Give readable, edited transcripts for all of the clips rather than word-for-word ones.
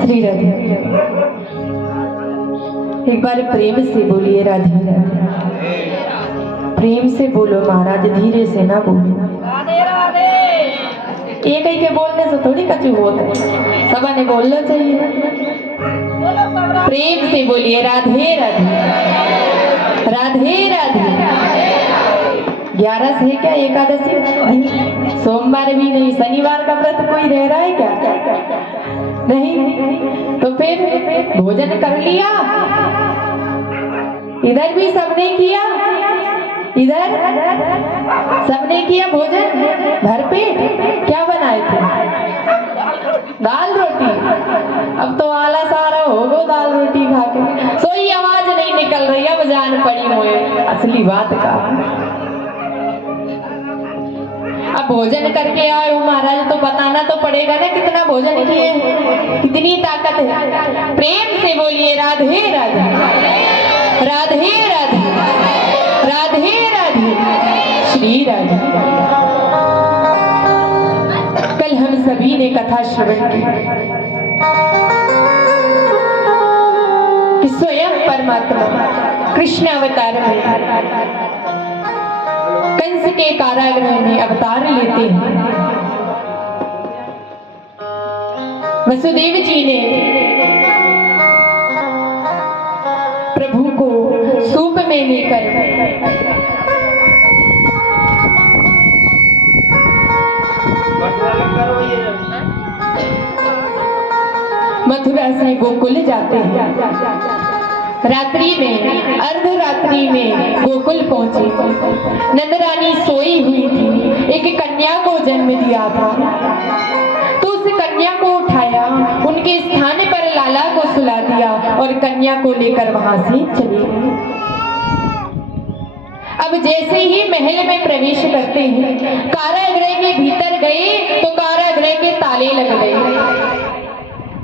श्री राधे। एक बार प्रेम से बोलिए राधे राधे। प्रेम से बोलो महाराज, धीरे से ना बोलो। एक ही के बोलने से थोड़ी कचू होता है, सबा ने बोलना चाहिए। प्रेम से बोलिए राधे राधे राधे राधे। 11 से क्या एकादशी? सोमवार भी नहीं, शनिवार का व्रत कोई रह रहा है क्या? नहीं। तो फिर भोजन कर लिया? इधर भी सबने किया, इधर सबने किया भोजन भर पेट। क्या बनाए थे? दाल रोटी। अब तो आला सारा हो गो दाल रोटी खा के, सोई आवाज नहीं निकल रही, अब जान पड़ी मोए असली बात का। अब भोजन करके आए हो महाराज, तो बताना तो पड़ेगा ना कितना भोजन किए, कितनी ताकत है। प्रेम से बोलिए राधे राधे राधे राधे राधे राधे श्री राधे। कल हम सभी ने कथा श्रवण की कि स्वयं परमात्मा कृष्ण अवतार में कंस के कारागृह में अवतार लेते हैं। वसुदेव जी ने प्रभु को सूप में लेकर मथुरा से गोकुल जाते हैं। रात्रि में, अर्धरात्रि में गोकुल पहुंचे। नंदरानी सोई हुई थी, एक कन्या को जन्म दिया था, तो उस कन्या को उठाया, उनके स्थान पर लाला को सुला दिया और कन्या को लेकर वहां से चले गए। अब जैसे ही महल में प्रवेश करते हैं, कारागृह के भीतर गए तो कारागृह के ताले लग गए,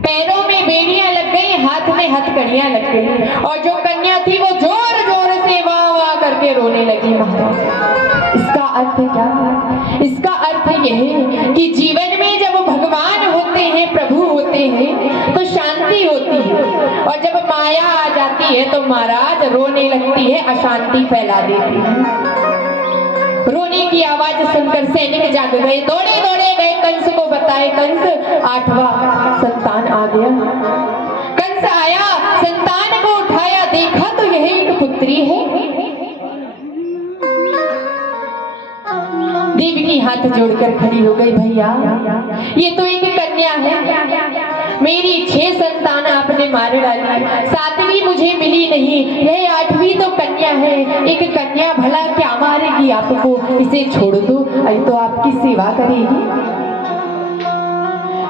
पैरों में बेड़ियां लग गई, हाथ में हथकड़ियां लग गई, और जो कन्या थी वो जोर जोर से वाह वाह करके रोने लगी। महाराज, इसका अर्थ क्या? इसका अर्थ यह है कि जीवन में जब भगवान होते हैं, प्रभु होते हैं, तो शांति होती है, और जब माया आ जाती है तो महाराज रोने लगती है, अशांति फैला देती है। रोने की आवाज सुनकर सैनिक जाग गए, दौड़े दौड़े गए, कंस को बताए, कंस 8वां संतान आ गया। कंस आया, संतान को उठाया, देखा तो यह एक पुत्री है। देवी हाथ जोड़कर खड़ी हो गई, भैया ये तो एक कन्या है, मेरी 6 संतान आपने मार डाली, 7वीं मुझे मिली नहीं, यह 8वीं तो कन्या है, एक कन्या भला क्या मारेगी आपको, इसे छोड़ दो, अरे तो आपकी सेवा करेगी।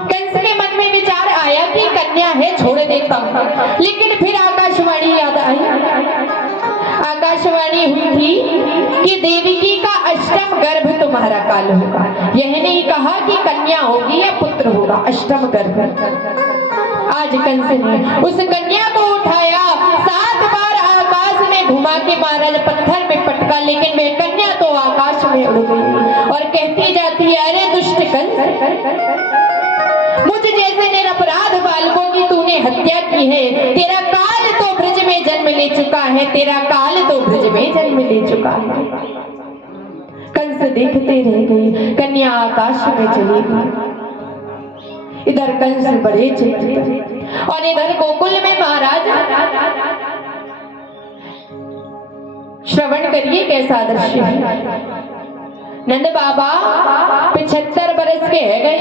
कंस के मन में विचार आया कि कन्या है छोड़ देता हूँ। लेकिन फिर आकाशवाणी याद आई। आकाशवाणी हुई थी कि देवकी का अष्टम गर्भ तुम्हारा काल होगा। यह नहीं कहा कि कन्या होगी या पुत्र होगा, अष्टम गर्भ। आज कंस ने उस कन्या को उठाया, 7 बार आकाश में घुमा के महाराज पत्थर में पटका, लेकिन वह कन्या तो आकाश में उड़ गई और कहती जाती है, अरे दुष्ट कंस, मुझ जैसे निरपराध बालकों की तूने हत्या की है। तेरा काल तो ब्रज में जन्म ले चुका है, तेरा काल तो ब्रज में जन्म ले चुका है। कंस देखते रह गए, कन्या आकाश में चली गई। इधर कंस बड़े चिंतित और इधर गोकुल में महाराज श्रवण करिए कैसा दृश्य है। नंद बाबा 75 बरस के है गए,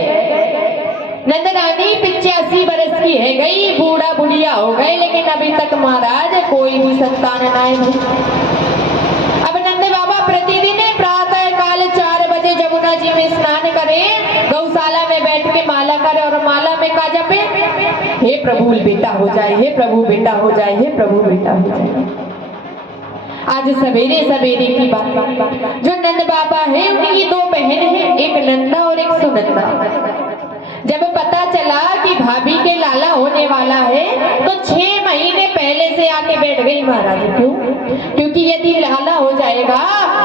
नंद रानी 85 बरस की है गई, बूढ़ा बुढ़िया हो गए, लेकिन अभी तक महाराज कोई भी संतान नहीं हुई। अब नंद बाबा प्रतिदिन प्रातः काल 4 बजे जमुना जी में स्नान करें, गौशाला में बैठ के माला करे और माला में का जपे, हे प्रभु बेटा हो जाए, हे प्रभु बेटा हो जाए, हे प्रभु बेटा हो जाए। आज सवेरे सवेरे की बात, जो नंद बाबा है उनकी 2 बहन है, एक नंदा और एक सुनंदा। जब पता चला कि भाभी के लाला होने वाला है तो 6 महीने पहले से आके बैठ गई महाराज। क्यों? क्योंकि यदि लाला हो जाएगा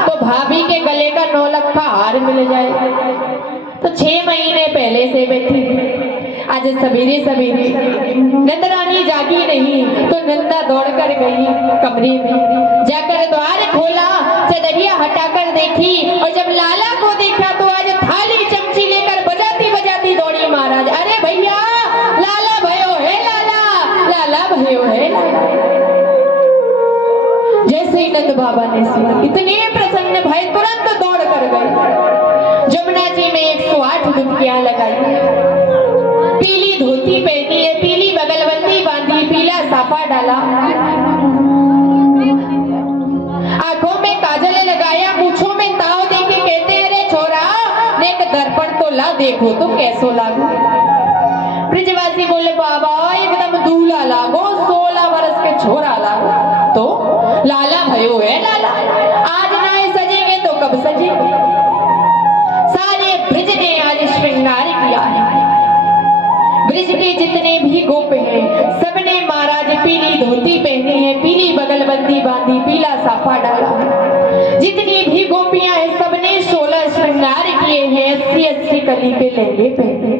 तो भाभी के गले का 9 लाख का हार मिल जाएगा, तो 6 महीने पहले से बैठी। आज सवेरे सवेरे नंद रानी जागी नहीं तो नंदा दौड़कर गई कमरे में, जाकर द्वार खोला, चदरिया हटाकर देखी और जब लाला को देखा तो आज थाली चमची लेकर बजाती बजाती दौड़ी महाराज। अरे भैया, लाला भयो है, लाला, लाला भयो है, लाला। जैसे ही नंद बाबा ने सुना, इतने प्रसन्न भय, तुरंत दौड़ कर गए। जमुना जी में 108 डुबकियां लगाई, पीली धोती पहनी है, पीली बगलबंदी बांधी, पीला साफा डाला, आंखों में काजल लगाया, मूंछों में ताव देके कहते, अरे छोरा, नेक दर्पण तो ला, देखो तो कैसो लागो। ब्रिजवासी बोले, बाबा एकदम दूल्हा लागो, 16 वर्ष के छोरा लागो। तो लाला भयो है, लाला, आज ना सजेंगे तो कब सजेंगे। सारे ब्रिज ने आज श्रृंगार किया है। ब्रिज के जितने भी गोप हैं सबने महाराज पीली धोती पहनी है, पीली बगलबंदी बांधी, पीला साफा डाला। जितनी भी गोपियां हैं सबने 16 श्रृंगार किए हैं, 80 कली के लहंगे पहने।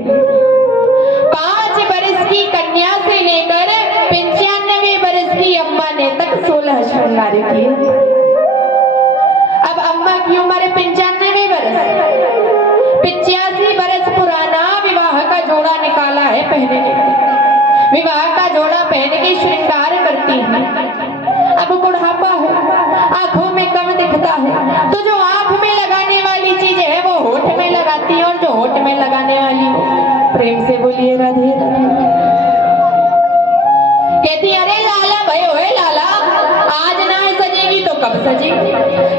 5 बरस की कन्या से लेकर 95 बरस की अम्मा ने तक 16 श्रृंगार किए। अब अम्मा की उम्र 95 बरस, 85 बरस पुराना विवाह का जोड़ा निकाला है पहनने, विवाह का जोड़ा पहन के श्रृंगार करती है। अब बुढ़ापा है, आंखों में कम दिखता है, तो जो आंख में लगाने वाली चीज है वो होठ में लगाती है, और जो होठ में लगाने वाली हो, प्रेम से बोलिए राधे राधे, कहती अरे लाला भयो है, लाला, आज ना सजेगी तो कब सजेगी।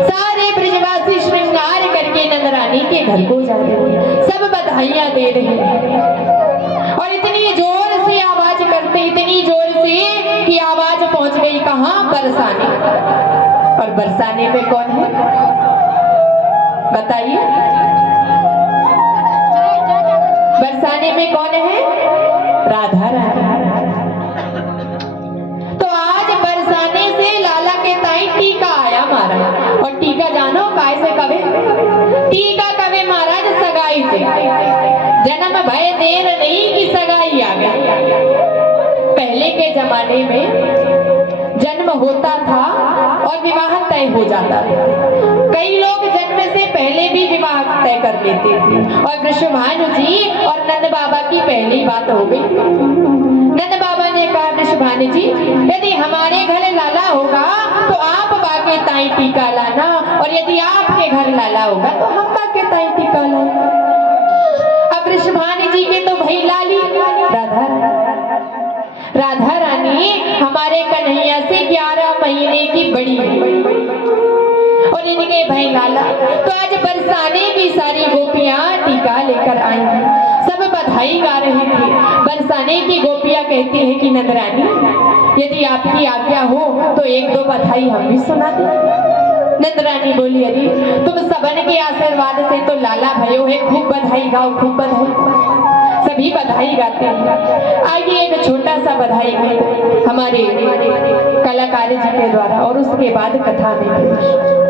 सारे ब्रिजवासी श्रृंगार करके नंद रानी के घर को जा रहे हैं, सब बधाइयां दे रहे हैं और इतनी जोर से आवाज करते, इतनी जोर से कि आवाज पहुंच गई कहां, बरसाने। और बरसाने में कौन है बताइए, बरसाने में कौन है, राधा राधा। तो आज बरसाने से लाला के ताई टीका आया महाराज, और टीका जानो काय से कवे, टीका कवे महाराज सगाई से। जन्म भय देर नहीं कि सगाई आ गई। पहले के जमाने में जन्म होता था और विवाह तय हो जाता था। कई लोग जन्म से पहले भी विवाह तय कर लेते थे, और वृषभानु जी और नंद बाबा की पहली बात हो गई। नंद बाबा ने कहा, वृषभानु जी यदि हमारे घर लाला होगा तो आप बाके ताई टीका लाना, और यदि आपके घर लाला होगा तो हम बाके ताई टीका लाना। अब वृषभानु जी के तो भाई लाली राधा, राधा रानी हमारे कन्हैया से 11 महीने की बड़ी और इनके भाई लाला। तो आज बरसाने की सारी गोपियां टीका लेकर आई, सब बधाई गा रही थी। बरसाने की गोपियां कहती हैं कि नंदरानी, यदि आपकी आज्ञा हो तो एक दो बधाई हम भी सुना दें। नंदरानी बोली, अरे तुम सबन के आशीर्वाद से तो लाला भयो है, खूब बधाई गाओ, खूब बधाई गाओ। सभी बधाई गाते हैं। आइए एक छोटा सा बधाई गीत हमारे कलाकार जी के द्वारा और उसके बाद कथा में प्रवेश।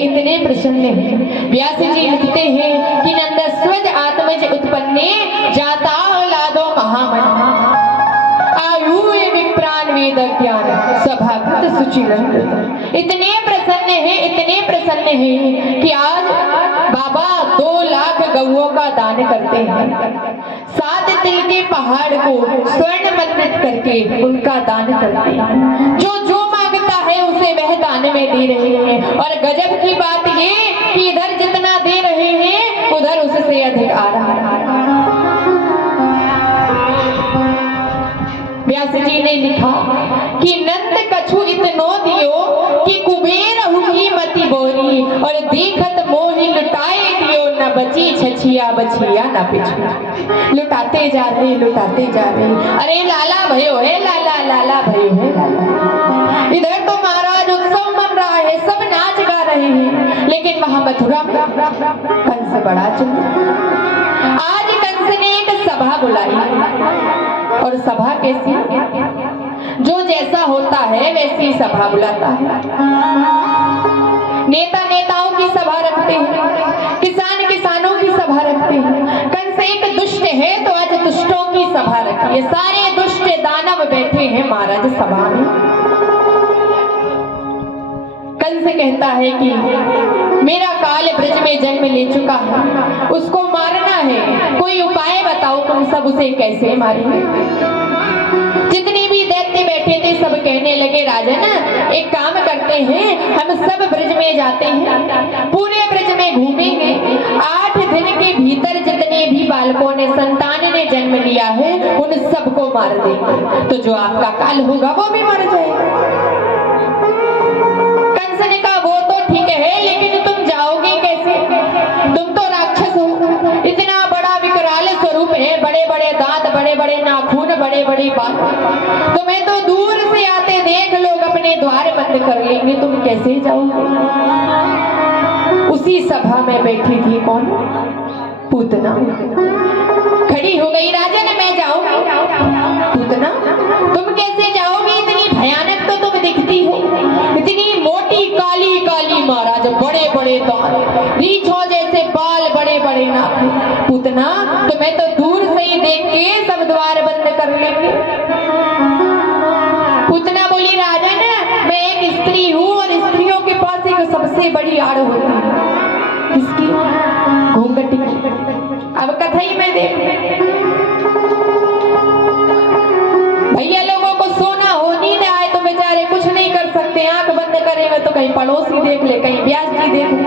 इतने प्रसन्न हैं। व्यास जी लिखते हैं कि नंदस्वज आत्मज उत्पन्ने जाता लादो महामन आयु विप्राण वेद ज्ञान सभागत सुचिरंग। इतने प्रसन्न हैं कि आज बाबा 2 लाख गौओं का दान करते हैं। 7 तिल के पहाड़ को स्वर्ण मण्डित करके उनका दान करते हैं। जो मांगता है उसे वह दान में दे रहे हैं। और गजब की बात ये कि इधर जितना दे रहे हैं उधर उससे अधिक आ रहा है। व्यास जी ने लिखा कि नंद कछु इतनो दियो कि कुबेर हुकी मति बोरी और देखत मोहि लुटाए दियो न बची छछिया बछिया न पिछू। लुटाते जा रहे। अरे लाला भयो है लाला भयो है लाला। हैं, लेकिन वहां मथुरा में कंस बड़ा चिंतित। आज कंस ने एक सभा बुलाई, और सभा कैसी, जो जैसा होता है वैसी सभा बुलाता है। नेता नेताओं की सभा रखते हैं, किसान किसानों की सभा रखते हैं। कंस एक दुष्ट है तो आज दुष्टों की सभा रखी है, सारे दुष्ट दानव बैठे हैं महाराज सभा में। कंस कहता है कि मेरा काल ब्रज में जन्म ले चुका है, उसको मारना है, कोई उपाय बताओ, तुम सब उसे कैसे मारेंगे। जितनी भी दैत्य बैठे थे सब कहने लगे, राजन एक काम करते हैं, हम सब ब्रज में जाते हैं, पूरे ब्रज में घूमेंगे, 8 दिन के भीतर जितने भी बालकों ने संतान ने जन्म लिया है उन सबको मार देंगे, तो जो आपका काल होगा वो भी मर जाएगा। कंस ने कहा वो तो ठीक है, लेकिन तुम जाओगे कैसे, तुम तो राक्षस हो, इतना बड़ा विकराल स्वरूप है, बड़े बड़े दांत, बड़े बड़े नाखून, बड़े बड़े बाल, तुम्हें तो दूर से आते देख लोग अपने द्वार बंद कर लेंगे, तुम कैसे जाओगे। उसी सभा में बैठी थी कौन, पूतना खड़ी हो गई, राजन मैं जाऊंगी। पूतना तुम कैसे जाओगी, इतनी भयानक तो तुम दिखती हो, इतनी मोटी काली काली महाराज, बड़े बड़े दांत, रीछों जैसे बाल, बड़े बड़े नाखून। पूतना तुम्हें तो दूर से ही देख के सब द्वार बंद कर लेंगे। पूतना बोली, राजन मैं एक स्त्री हूँ, और स्त्रियों के पास एक सबसे बड़ी आड़ होती है, किसकी, घूंघट की। अब कथा ही मैं देख, भैया लोगों को सोना हो, नींद आए तो बेचारे कुछ नहीं कर सकते, आंख बंद करेंगे तो कहीं पड़ोसी देख ले, कहीं ब्याज जी देख ले,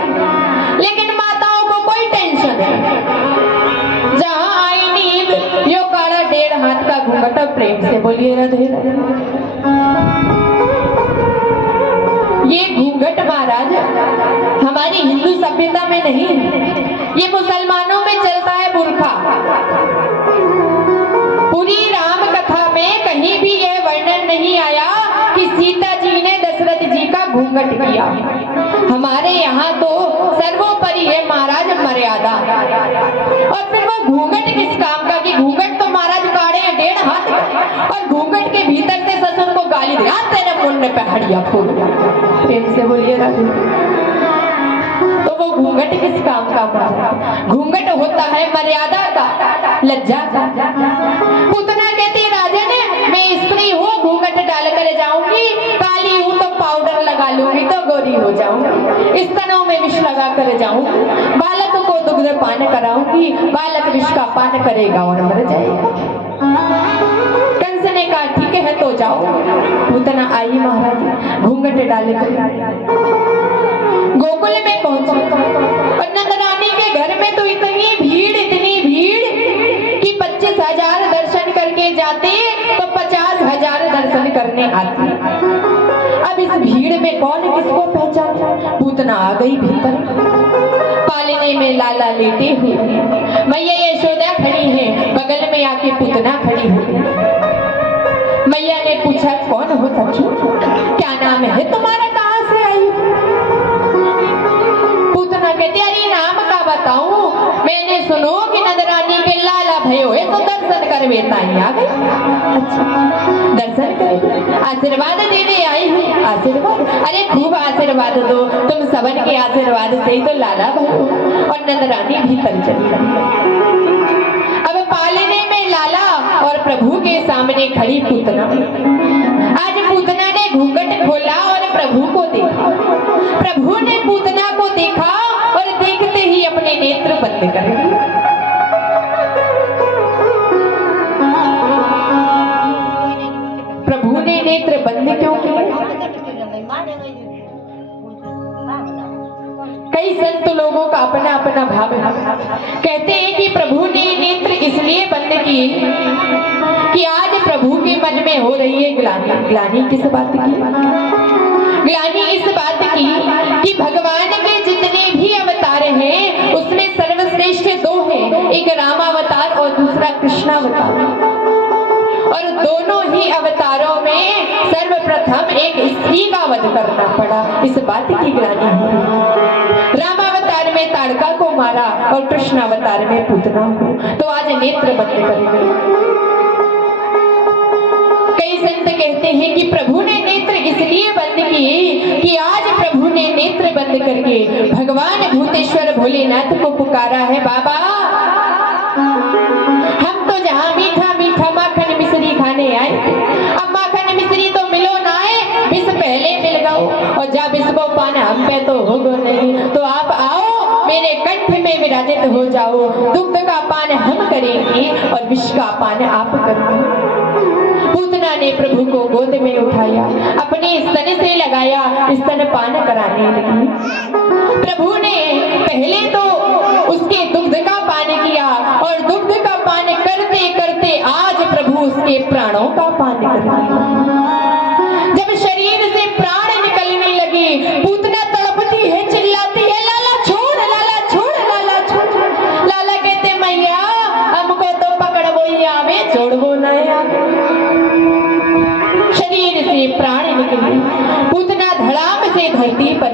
लेकिन माताओं को कोई टेंशन नहीं, जहां आई नींद यो काला 1.5 हाथ का घूंघट। प्रेम से बोलिए राधे राधे। ये घूंघट महाराज हमारी हिंदू सभ्यता में नहीं है, ये मुसलमानों में चलता है बुर्खा। पूरी राम कथा में कहीं भी यह वर्णन नहीं आया कि सीता जी ने दशरथ जी का घूंघट किया। हमारे यहाँ तो सर्वोपरि है महाराज मर्यादा, और फिर वो घूंघट किस काम का, कि घूंघट तो महाराज काढ़े 1.5 हाथ का, और घूंघट के भीतर से ससुर को गाली दे, तेरे मुंड पे हड़िया फूल। प्रेम से बोलिए राधे। तो वो घूंघट किस काम का, घूंघट होता है मर्यादा का, लज्जा का। पूतना कहती, राजन मैं स्त्री हूँ, घूंघट डाल कर जाऊंगी, काली हूँ तो पाउडर लगा लूंगी तो गोरी हो जाऊंगी, स्तनों में विष लगा कर जाऊंगी, बालक को दुग्ध पान कराऊंगी, बालक विष का पान करेगा और मर जाएगा। कंस ने कहा ठीक है तो जाओ। पूतना आई महाराज घूंघट डाल कर गोकुल में पहुंची, और नंदरानी के घर में तो इतनी भीड़ कि 25,000 दर्शन करके जाते तो 50,000 दर्शन करने आते। अब इस भीड़ में कौन किसको पहचाने। पूतना आ गई भीतर, पालने में लाला लेटे हुए, मैया यशोदा खड़ी है, बगल में आके पूतना खड़ी हुई। मैया ने पूछा कौन हो सखी, क्या नाम है तुम्हारा, कहाँ से आई। पूतना कहती अरे नाम का बताऊं, मैंने सुनो कि नंदरानी के लाला भयो है तो दर्शन कर बेता ही आ गई। अच्छा दर्शन करे, आशीर्वाद देने आई हूँ। आशीर्वाद, अरे खूब आशीर्वाद दो, तुम सबन के आशीर्वाद से ही तो लाला भयो। और नंदरानी भीतर चली गई। अब पालने में लाला और प्रभु के सामने खड़ी पूतना। आज पूतना ने घूंघट खोला और प्रभु को देखा। प्रभु ने पूतना को देखा और देखते ही अपने नेत्र बंद कर दिए। प्रभु ने नेत्र बंद क्यों किए? कई संत लोगों का अपना अपना भाव है। कहते हैं कि प्रभु ने नेत्र इसलिए बंद किए कि आज प्रभु के मन में हो रही है ग्लानि। ग्लानि किस बात की? ग्लानि इस बात की कि भगवान के जितने भी अवतार हैं उसमें सर्वश्रेष्ठ 2 हैं, एक रामावतार और दूसरा कृष्णावतार। और दोनों ही अवतारों में सर्वप्रथम सर्वप्रथम एक स्त्री का वध करना पड़ा। इस बात की ग्लानि हुई। रामावतार में ताड़का को मारा और कृष्णावतार में पूतना को, तो आज नेत्र बंद करेंगे। कई संत कहते हैं कि प्रभु ने नेत्र इसलिए बंद किए कि आज प्रभु ने नेत्र बंद करके भगवान भूतेश्वर भोलेनाथ को पुकारा है, बाबा हम तो जहाँ मीठा मीठा माखन मिश्री खाने आए, अब माखन मिश्री तो मिलो ना है, विष पहले मिल गओ और जब विष को पान हम पे तो होगो नहीं, तो आप आओ मेरे कंठ में विराजित हो जाओ, दुग्ध का पान हम करेंगे और विष का पान आप करेंगे। पूतना ने प्रभु को गोद में उठाया, अपने स्तन से लगाया, स्तन पान कराने लगी। प्रभु ने पहले तो उसके दुग्ध का पान किया और दुग्ध का पान करते करते आज प्रभु उसके प्राणों का पान करने। जब शरीर से प्राण निकलने लगे, पूतना तड़पती है, चिल्लाती है, लाला छोड़, लाला छोड़, लाला छोड़। लाला कहते मैया हमको तो पकड़ वो ही आवे, छोड़ वो न आवे। शरीर से प्राण निकले, पूतना धड़ाम से धरती पर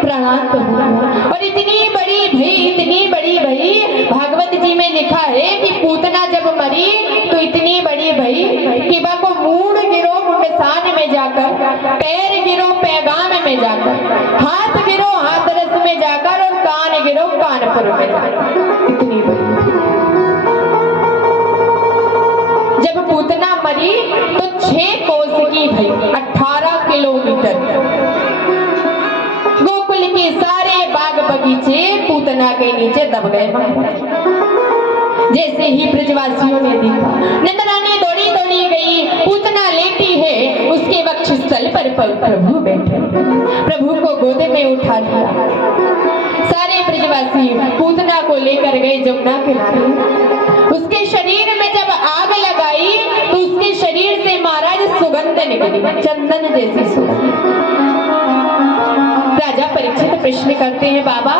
प्राणांत हुआ और इतनी बड़ी भई भागवत जी में लिखा है कि पूतना जब मरी तो इतनी बड़ी भई कि बाको मूड गिरो मुंडसान में जाकर, पैर गिरो पैगाम में जाकर, हाथ गिरो हाथरस में जाकर और कान गिरो कानपुर में जाकर, इतनी बड़ी। जब पूतना मरी तो 6 कोस की भई 18 किलोमीटर गोकुल के सारे बाग बगीचे पूतना के नीचे दब गए। जैसे ही ब्रजवासियों ने देखा, नंदरानी दौड़ी दौड़ी गई, पूतना लेटी है, उसके वक्षस्थल पर प्रभु बैठे, प्रभु को गोद में उठा लिया। सारे ब्रजवासी पूतना को लेकर गए जमुना किनारे। उसके शरीर में जब आग लगाई तो उसके शरीर से महाराज सुगंध निकली, चंदन जैसी सुगंध। राजा परीक्षित प्रश्न करते हैं, बाबा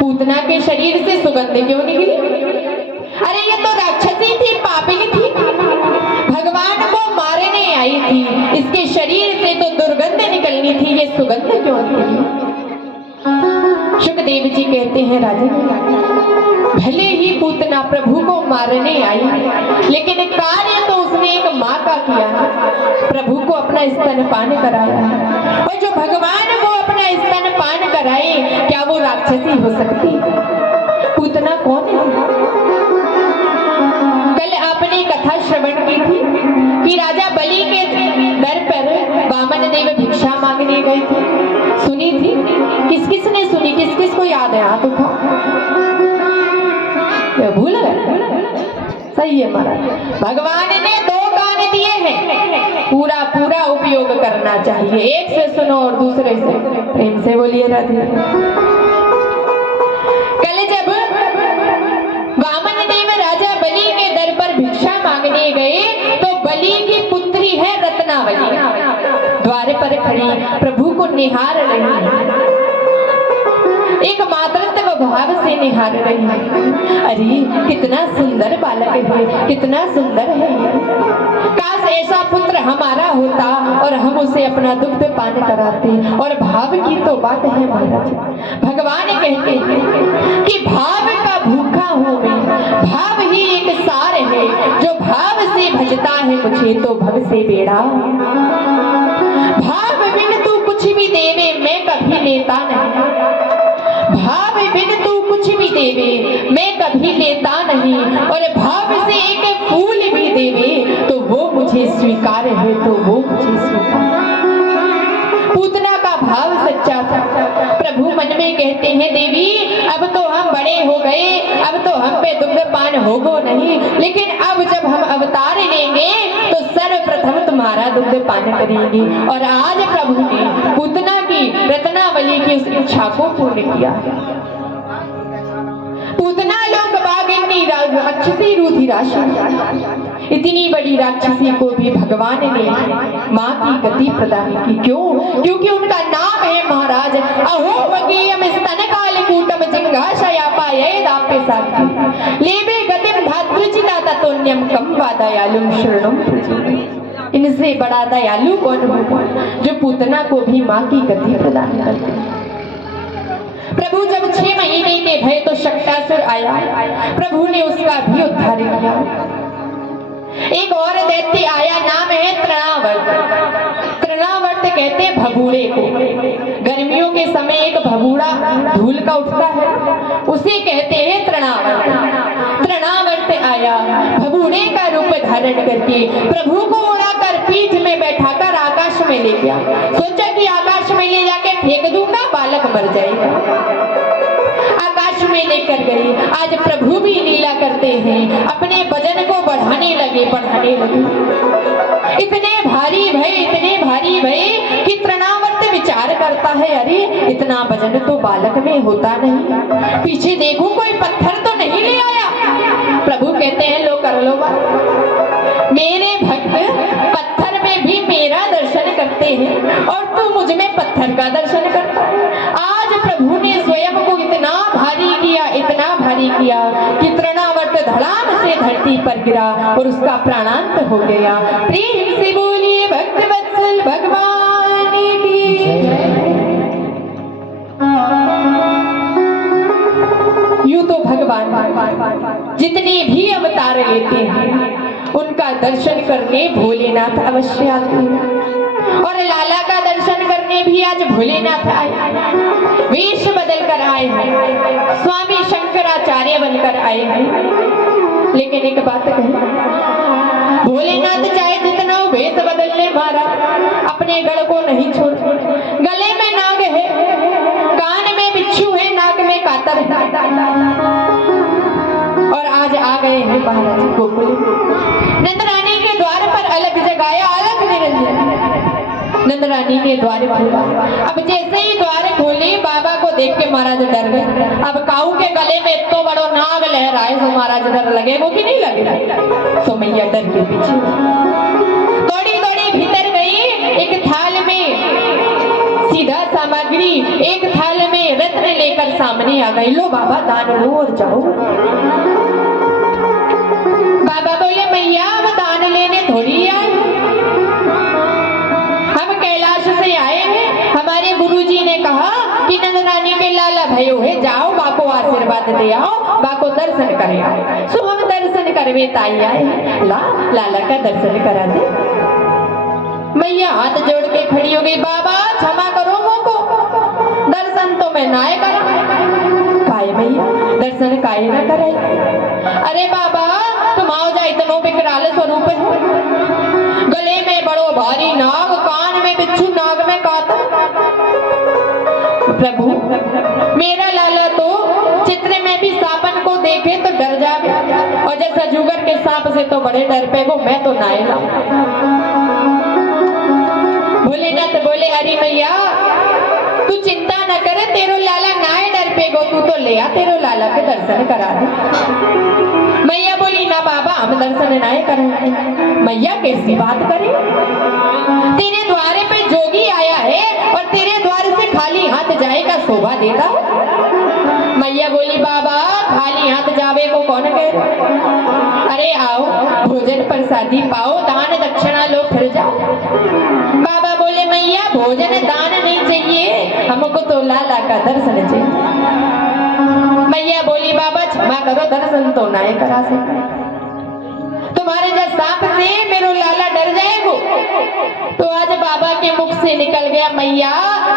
पूतना के शरीर से सुगंध क्यों निकली? अरे ये तो राक्षसी थी, पापिनी थी, भगवान को मारने आई थी, इसके शरीर से तो दुर्गंध निकलनी थी, ये सुगंध क्यों निकली? सुखदेव जी कहते हैं, राजा भले ही पूतना प्रभु को मारने आई, लेकिन कार्य तो उसने एक माँ का किया, प्रभु को अपना स्तनपान कराया, और जो भगवान को अपना स्तनपान कराए क्या वो राक्षसी हो सकती? पूतना कौन है? कल आपने कथा श्रवण की थी कि राजा बलि के दर पर वामन देव भिक्षा मांगने गए थे, सुनी थी? किस किस ने सुनी? किस किस को याद है? हाथ उठाओ। भूल गए? सही है महाराज, भगवान ने 2 कान दिए हैं, पूरा पूरा उपयोग करना चाहिए। एक से सुनो और दूसरे से प्रेम से बोलिए राधे। कल जब वामन देव राजा बलि के दर पर भिक्षा मांगने गए तो बलि की पुत्री है रत्नावली, द्वार पर खड़ी प्रभु को निहार रही, एक मातृत्व भाव से निहार रही है। अरे कितना सुंदर बालक है, कितना सुंदर है, काश ऐसा पुत्र हमारा होता और हम उसे अपना दुग्ध पान कराते। और भाव की तो बात है महाराज, भगवान कहते हैं कि भाव का भूखा हूँ मैं, भाव ही एक सार है, जो भाव से भजता है मुझे तो भव से बेड़ा। भाव बिन तू कुछ भी देवे मैं कभी लेता नहीं, भाव बिन तू कुछ भी देवे मैं कभी लेता नहीं, और भाव से एक फूल भी देवे तो वो मुझे स्वीकार है, तो वो मुझे स्वीकार। पूतना का भाव सच्चा था। प्रभु मन में कहते हैं, देवी अब तो हम बड़े हो गए, अब तो हम पे दुग्ध पान होगो नहीं, लेकिन अब जब हम अवतार लेंगे तो सर्वप्रथम तुम्हारा दुग्ध पान करेंगे। और आज प्रभु ने पूतना की रत्नावली की उस इच्छा को पूर्ण किया। पूतना लोक बागिनी राक्षसी रुधिराशि, इतनी बड़ी राक्षसी को भी भगवान ने माँ की गति प्रदान की। क्यों? क्योंकि उनका नाम है महाराज अहो वगीयम स्तन काल कूटम जिंगाशया पाये दापे साथी लेबे गतिम धातृचिता ततोन्यम कम वादयालुम शरणम। इनसे बड़ा दयालु कौन होगा जो पूतना को भी माँ की गति प्रदान करते हैं। प्रभु जब 6 महीने के भय तो शक्टासुर आया, प्रभु ने उसका भी उद्धार किया। एक और दैत्य आया, नाम है तृणावर्त। तृणावर्त कहते भगूड़े को। गर्मियों के समय एक भगूड़ा धूल का उठता है, उसे कहते हैं तृणावर्त। तृणावर्त आया, भगूड़े का रूप धारण करके प्रभु को उड़ाकर पीठ में बैठाकर आकाश में ले गया। सोचा कि आकाश में ले जाके फेंक दूंगा, बालक मर जाएगा। आकाश में लेकर गए। आज प्रभु भी लीला करते हैं, अपने वजन को बढ़ाने लगे। इतने भारी भय कि तृणावर्त विचार करता है, अरे इतना वजन तो बालक में होता नहीं, पीछे देखूं कोई पत्थर तो नहीं ले आया। प्रभु कहते हैं लो कर लो बात। मेरे भक्त पत्थर में भी मेरा दर्शन करते हैं और तू मुझ में पत्थर का दर्शन करता है। आज प्रभु ने स्वयं को इतना भारी किया कि तृणावर्त धड़ाम से धरती पर गिरा और उसका प्राणांत हो गया। प्रेम से बोलिए भक्त वत्सल भगवान की जय। यूं तो भगवान जितने भी अवतार लेते हैं उनका दर्शन करने भोलेनाथ अवश्य आते हैं, और लाला का दर्शन करने भी आज भोलेनाथ आए, वेश बदल कर आए हैं, स्वामी शंकराचार्य बनकर आए हैं। लेकिन एक बात कही, भोलेनाथ चाहे जितना वेश बदलने मारा, अपने गढ़ को नहीं छोड़। गले में नाग है, कान में बिच्छू है, नाक में कातर है, और आज आ गए हैं महाराज गोकुल। नंदरानी के द्वार पर अलग जगाया, अलग निरंजन। नंदरानी ने द्वार खोला। अब जैसे ही द्वार खोले, बाबा को देख के महाराज डर गए। अब काऊ के गले में इतना बड़ो नाग लहराए तो महाराज डर लगे वो कि नहीं लगे। तो मैया डर के पीछे दौड़ी भीतर गई। एक थाल में सीधा सामग्री, एक थाल में रत्न लेकर सामने आ गई। लो बाबा दान लो और जाओ। बाबा बोले मैया हम दान लेने थोड़ी आए, हम कैलाश से आए हैं। हमारे गुरुजी ने कहा कि नंदरानी के लाला भयो है, जाओ बा को आशीर्वाद दे आओ, बा को दर्शन करे आओ। सो हम दर्शन करवे ताई आए हैं, लाला का दर्शन करा दे। मैया हाथ जोड़ के खड़ी हो गई, बाबा क्षमा करो मोको, दर्शन तो मैं ना करा। काय भैया दर्शन काय ना करे? अरे बाबा तुम आओ जा, इतनो विकराल स्वरूप है, गले में बड़ो भारी नाग, कान में बिच्छू, नाग में कातर। प्रभु मेरा लाला तो चित्र में भी सांपन को देखे तो डर जाए, और जैसा जुगर के सांप से तो बड़े डर पे वो, मैं तो ना लाऊं। भोलेनाथ बोले अरे मैया तू चिंता न करे, तेरो लाला नाय डर पे गो, तू तो ले आ तेरो लाला के दर्शन करा दे। मैया बोली ना बाबा हम दर्शन नाय करेंगे। मैया कैसी बात करे, तेरे द्वारे पे जोगी आया है और तेरे द्वार से खाली हाथ जाएगा शोभा देता। मैया बोली बाबा खाली हाथ जावे को कौन कह रहा? अरे आओ भोजन प्रसादी पाओ, दान दक्षिणा लो फिर जाओ। बाबा बोले मैया भोजन दान नहीं चाहिए, हमको तो लाला का दर्शन चाहिए। मैया बोली बाबा क्षमा करो, दर्शन तो ना करा सके, तुम्हारे जब सांप से मेरो लाला डर जाएगो। तो आज बाबा के मुख से निकल गया मैया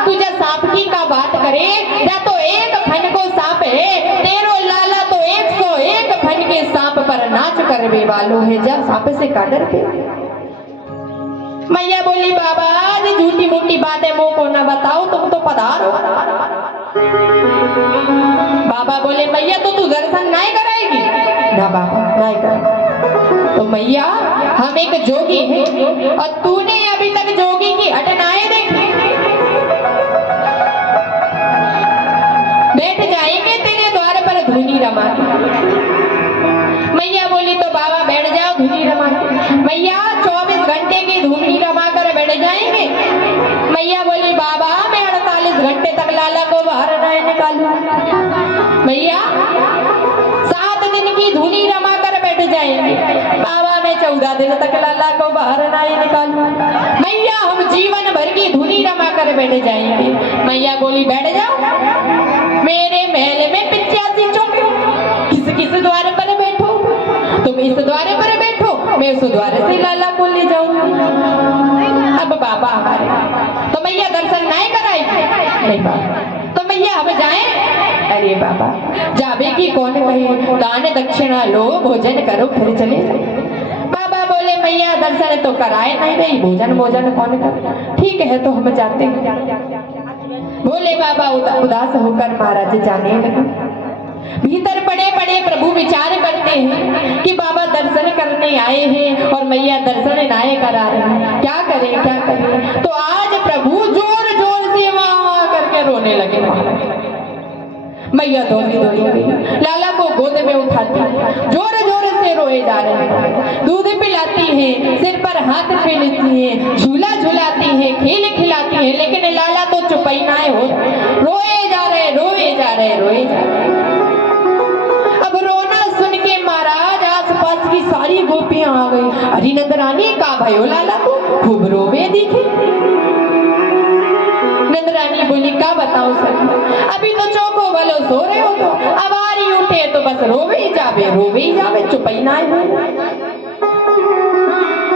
तुझे सांप की का बात करे, या तो एक फन को सांप है, तेरो लाला तो 101 फन के सांप पर नाच करवे वालो है, जब सांप से का डर पे। मैया बोली बाबा जी झूठी मूठी बातें मुंह को न बताओ, तुम तो पधारो। बाबा बोले मैया तो तू दर्शन नहीं कराएगी ना? बाबा नहीं कर। तो मैया हम एक जोगी हैं और तूने अभी तक जोगी की हटनाएं देखी, बैठ जाएंगे तेरे द्वार पर धुनी रमा। मैया बोली तो बाबा बैठ जाओ धुनी रमा। मैया 24 घंटे की धुनी रमा कर बैठ जाएंगे। मैया बोली बाबा मैं 48 घंटे तक लाला को बाहर नहीं निकालू। मैया 7 दिन की धुनी रमा कर बैठ जाएंगे। बाबा मैं 14 दिन तक लाला को बाहर नहीं निकालूं। मैया हम जीवन भर की धुनी रमा कर बैठ जाएंगे। मैया बोली बैठ जाओ, मेरे महल में 85 चौके, किस किस द्वार पर बैठो, तुम इस द्वार पर बैठो, मैं उस द्वार से लाला को ले जाऊंगी। अब बाबा हमारे तो मैया दर्शन नहीं कराएगी, नहीं बाबा तो मैया हम जाएं। अरे बाबा जावे की कौन कहे, दान दक्षिणा लो, भोजन करो, फिर चले जाओ। बाबा बोले मैया दर्शन तो कराए नहीं रही, भोजन भोजन कौन कर, ठीक है तो हम जाते हैं। बोले बाबा उदास होकर महाराज जाने लगे। भीतर पड़े पड़े प्रभु विचार करते हैं कि बाबा दर्शन करने आए हैं और मैया दर्शन नाए करा रहे हैं, क्या करें क्या करें। तो आज प्रभु जोर जोर से वहां करके रोने लगे। मैया दौड़ी दौड़ी गई, लाला को गोद में उठाती है, जोर जोर से रोए जा रहे हैं, दूध पिलाती है, सिर पर हाथ फेरती है, झूला झुलाती है, खेल खिलाती है, लेकिन लाला तो चुप ही ना हो, रोए जा रहे रोए जा रहे रोए जा रहे। अब रोना सुन के महाराज आसपास की सारी गोपियां आ गई। अरे नंदरानी का भयो लाला को खूब रोवे दिखे। नंदरानी बोली का बताओ सखी, अभी तो चौको भलो सो रहे हो, तो अब आरी उठे तो बस रोवे ही जावे, चुप ही ना हो।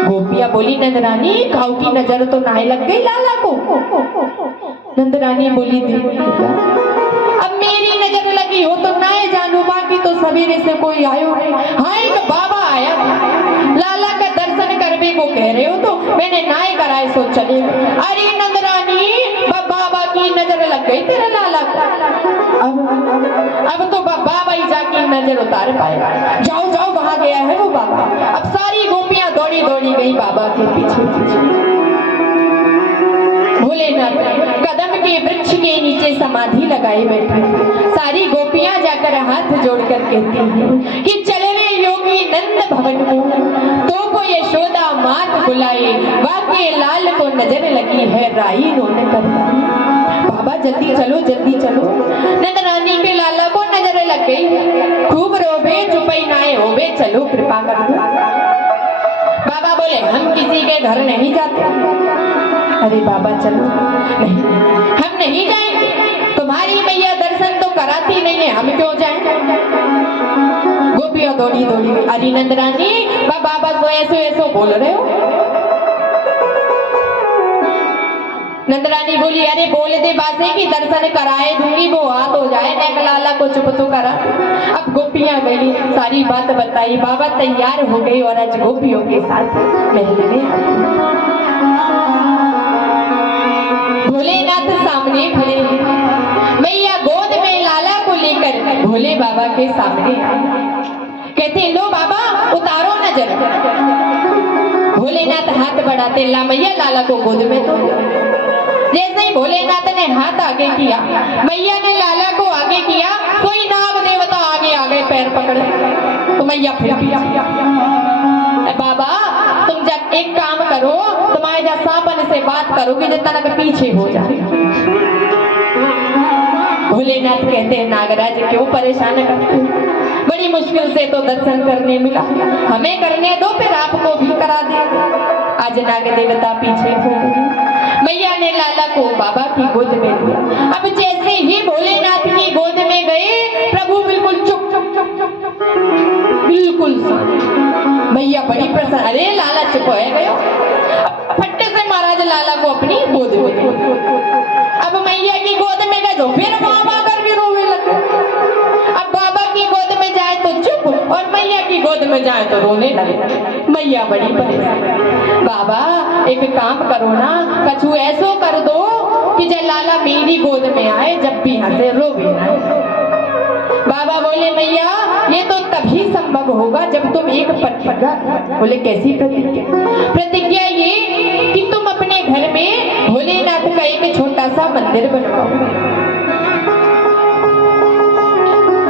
गोपिया बोली नंदरानी काऊ की नजर तो ना लग गई लाला को। नंदरानी बोली अब मेरी नजर लगी हो तो ना जानू, बाकी तो सवेरे से कोई आयो नहीं। हाँ एक बाबा आया था, लाला का दर्शन करने को कह रहे हो तो मैंने नाय कराए सो चले। अरे नंदरानी बाबा की नजर लग गई तेरे लाला को। अब तो बाबा ही जाके नजर उतार पाएगा। जाओ जाओ वहां गया है वो बाबा। अब सारी गोपियां दौड़ी दौड़ी गई बाबा के पीछे पीछे। भोलेनाथ कदम के वृक्ष के नीचे समाधि लगाए बैठे थे। सारी गोपियां जाकर हाथ जोड़कर कहती हैं कि चले रे योगी नंद भवन को, तो को यशोदा मात बुलाए, वाके लाल को नजर लगी है राई रोने कर। बाबा जल्दी चलो जल्दी चलो। नंदरानी के लाला को नजर लग गई, खूब रोबे चुपई नाए होबे, चलो कृपा कर दो। बाबा बोले हम किसी के घर नहीं जाते। अरे बाबा चलो, नहीं हम नहीं जाएंगे, तुम्हारी मैया दर्शन तो कराती नहीं है, हम क्यों जाएं। गोपियां दौड़ी दौड़ी गई। अरे नंदरानी बाबा तो ऐसे बोल रहे हो। नंदरानी बोली अरे बोल दे बासे की दर्शन कराए दूंगी, वो हाथ हो जाए, मैं लाला को चुप तो करा। अब गोपियां गई, सारी बात बताई, बाबा तैयार हो गई और आज गोपियों के साथ महल में। भोलेनाथ सामने खड़े, मैया गोद में लाला को लेकर भोले बाबा के सामने कहते लो बाबा उतारो नजर। भोलेनाथ हाथ बढ़ाते, ला मैया लाला को गोद में तो। जैसे ही भोलेनाथ ने हाथ आगे किया, मैया ने लाला को आगे किया, कोई नाग देवता आगे आ गए पैर पकड़े, तो मैया फिर बाबा तुम जब एक काम करो, तुम्हारे जब सांपन से बात करोगे जितना तक पीछे हो जाए। भोलेनाथ कहते हैं नागराज क्यों परेशान करते हो, बड़ी मुश्किल से तो दर्शन करने मिला, हमें करने दो फिर आपको भी करा दे। आज नाग देवता पीछे हो गए। मैया ने लाला को बाबा की गोद में दिया। अब जैसे ही भोलेनाथ की गोद में गए, प्रभु बिल्कुल चुप चुप चुप चुप बिल्कुल। मैया बड़ी प्रसन्न, अरे लाला चुप है गयो। फट्टे से महाराज लाला को अपनी गोद में दिया। अब मैया की गोद में गए तो फिर बाबा करके रोने लगे। अब बाबा की गोद में जाए तो चुप और मैया की गोद में जाए तो रोने लगे। मैया बड़ी परेशान, बाबा एक काम करो ना, कछु ऐसो कर दो कि जब लाला मेरी गोद में आए जब भी हंसे रोवे ना। बाबा बोले मैया ये तो तभी संभव होगा जब तुम एक प्रतिज्ञा। बोले कैसी प्रतिज्ञा? प्रतिज्ञा ये कि तुम अपने घर में भोलेनाथ का एक छोटा सा मंदिर बनवाओ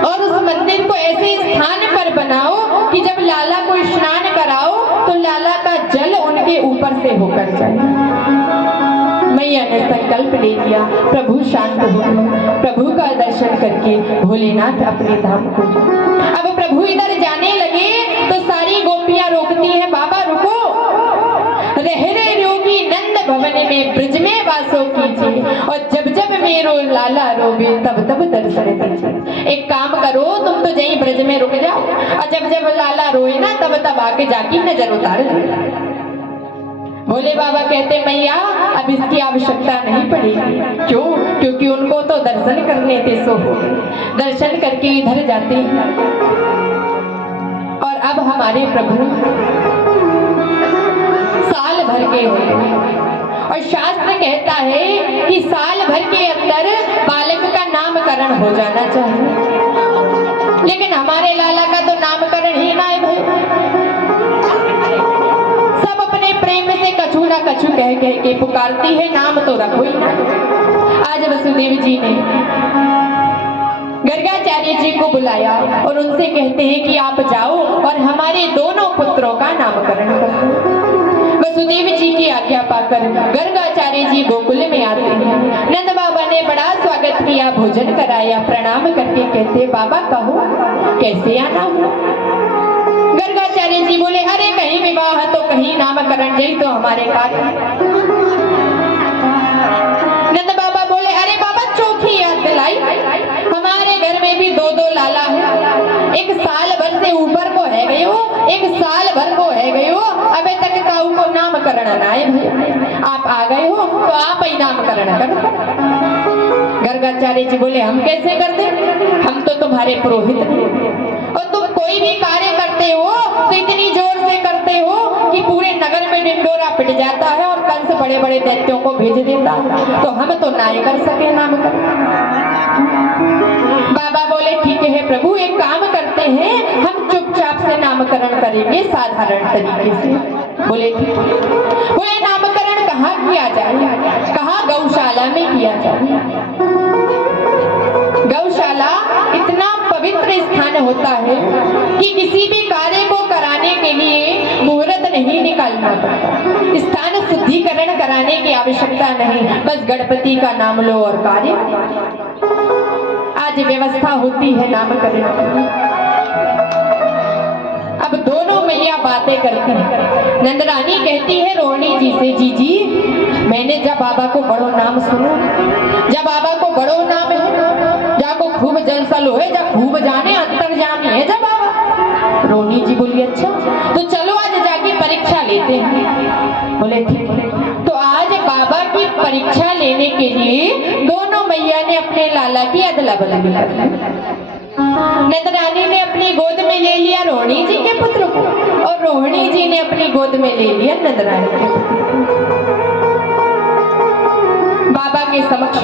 और उस मंदिर को ऐसे स्थान पर बनाओ कि जब लाला को स्नान कराओ तो लाला का जल उनके ऊपर से होकर जाए। मैया ने संकल्प ले लिया। प्रभु शांत हो गए। प्रभु का दर्शन करके भोलेनाथ अपने धाम को। अब प्रभु इधर जाने लगे तो सारे भवन में ब्रज में वासो कीजिए, और जब जब मेरो लाला रोवे तब तब दर्शन दीजिए। एक काम करो, तुम तो यहीं ब्रज में रुक जाओ, और जब जब लाला रोए ना तब तब आके जाके नजर उतार दे। भोले बाबा कहते मैया अब इसकी आवश्यकता नहीं पड़ेगी। क्यों? क्योंकि उनको तो दर्शन करने थे, सो हो दर्शन करके इधर जाते हैं। और अब हमारे प्रभु साल भर के हुए, और शास्त्र कहता है कि साल भर के अंदर बालक का नामकरण हो जाना चाहिए, लेकिन हमारे लाला का तो नामकरण ही ना है भाई। सब अपने प्रेम से कछु ना कछु कह कह के पुकारती है, नाम तो रखो ही ना। आज वसुदेव जी ने गर्गाचार्य जी को बुलाया और उनसे कहते हैं कि आप जाओ और हमारे दोनों पुत्रों का नामकरण करो। वसुदेव जी की आज्ञा पाकर गर्गाचार्य जी गोकुल में आते हैं। नंद बाबा ने बड़ा स्वागत किया, भोजन कराया, प्रणाम करके कहते बाबा कहो कैसे आना हुआ। गर्गाचार्य जी बोले अरे कहीं विवाह तो कहीं नामकरण, यही तो हमारे कार्य। नंद बाबा बोले अरे बाबा चौथी याद दिलाई, हमारे घर में भी दो दो लाला है, एक साल भर से ऊपर को है गए हो, एक साल भर को है गए हो, अबे तक काऊ को नामकरण ना है। आप आ गए हो तो आप ही नामकरण कर दो। गर्गाचार्य जी बोले हम कैसे कर दे, हम तो तुम्हारे पुरोहित हैं, और तुम कोई भी कार्य करते हो तो इतनी जोर से करते हो कि पूरे नगर में डिंडोरा पिट जाता है और कंस बड़े बड़े दैत्यों को भेज देता है, तो हम तो ना ही कर सके नामकरण। बाबा बोले ठीक है प्रभु, एक काम करते हैं, हम चुपचाप से नामकरण करेंगे साधारण तरीके से। बोले ठीक है। बोले नामकरण कहाँ किया जाए? कहाँ? गौशाला में किया जाए। गौशाला इतना पवित्र स्थान होता है कि किसी भी कार्य को कराने के लिए मुहूर्त नहीं निकालना पड़ता, स्थान शुद्धिकरण कराने की आवश्यकता नहीं, बस गणपति का नाम लो और कार्य। आज व्यवस्था होती है नामकरण की। अब दोनों मैया बातें करती हैं। नंदरानी कहती है रोहिणी जी से, जी मैंने जब बाबा को बड़ो नाम सुनो, जब बाबा को बड़ो नाम है, जाको खूब जलसल है, जब खूब जाने अंतर्जामी है जब बाबा। रोहिणी जी बोली अच्छा तो चलो आज जाके परीक्षा लेते हैं। बोले ठीक है। तो आज बाबा की परीक्षा लेने के लिए दोनों मैया ने अपने लाला की अदला बदली कर ली। नंदरानी ने अपनी गोद में ले लिया रोहिणी जी के पुत्र को, और रोहिणी जी ने अपनी गोद में ले लिया नंदरानी के पुत्र को। बाबा के समक्ष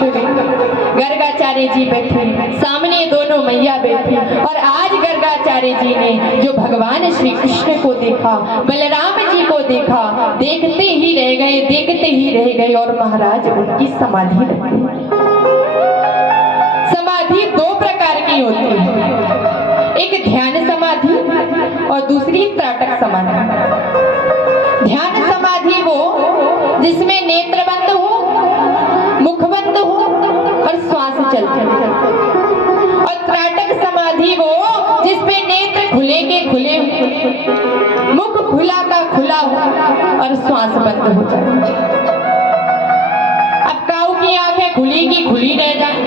गर्गाचार्य जी बैठे, सामने दोनों मैया बैठी, और आज गर्गाचार्य जी ने जो भगवान श्री कृष्ण को देखा, बलराम जी को देखा, देखते ही रह गए, देखते ही रह गए, और महाराज उनकी समाधि लग गई। समाधि दो प्रकार की होती है, एक ध्यान समाधि और दूसरी त्राटक समाधि। ध्यान समाधि वो जिसमें नेत्र बंद हो, मुख बंद हो और श्वास चलते हो, और त्राटक समाधि वो जिसपे नेत्र खुले के खुले, मुख खुला का खुला हो और श्वास बंद हो जाए। अब काऊ की आंखें खुली की खुली रह जाए,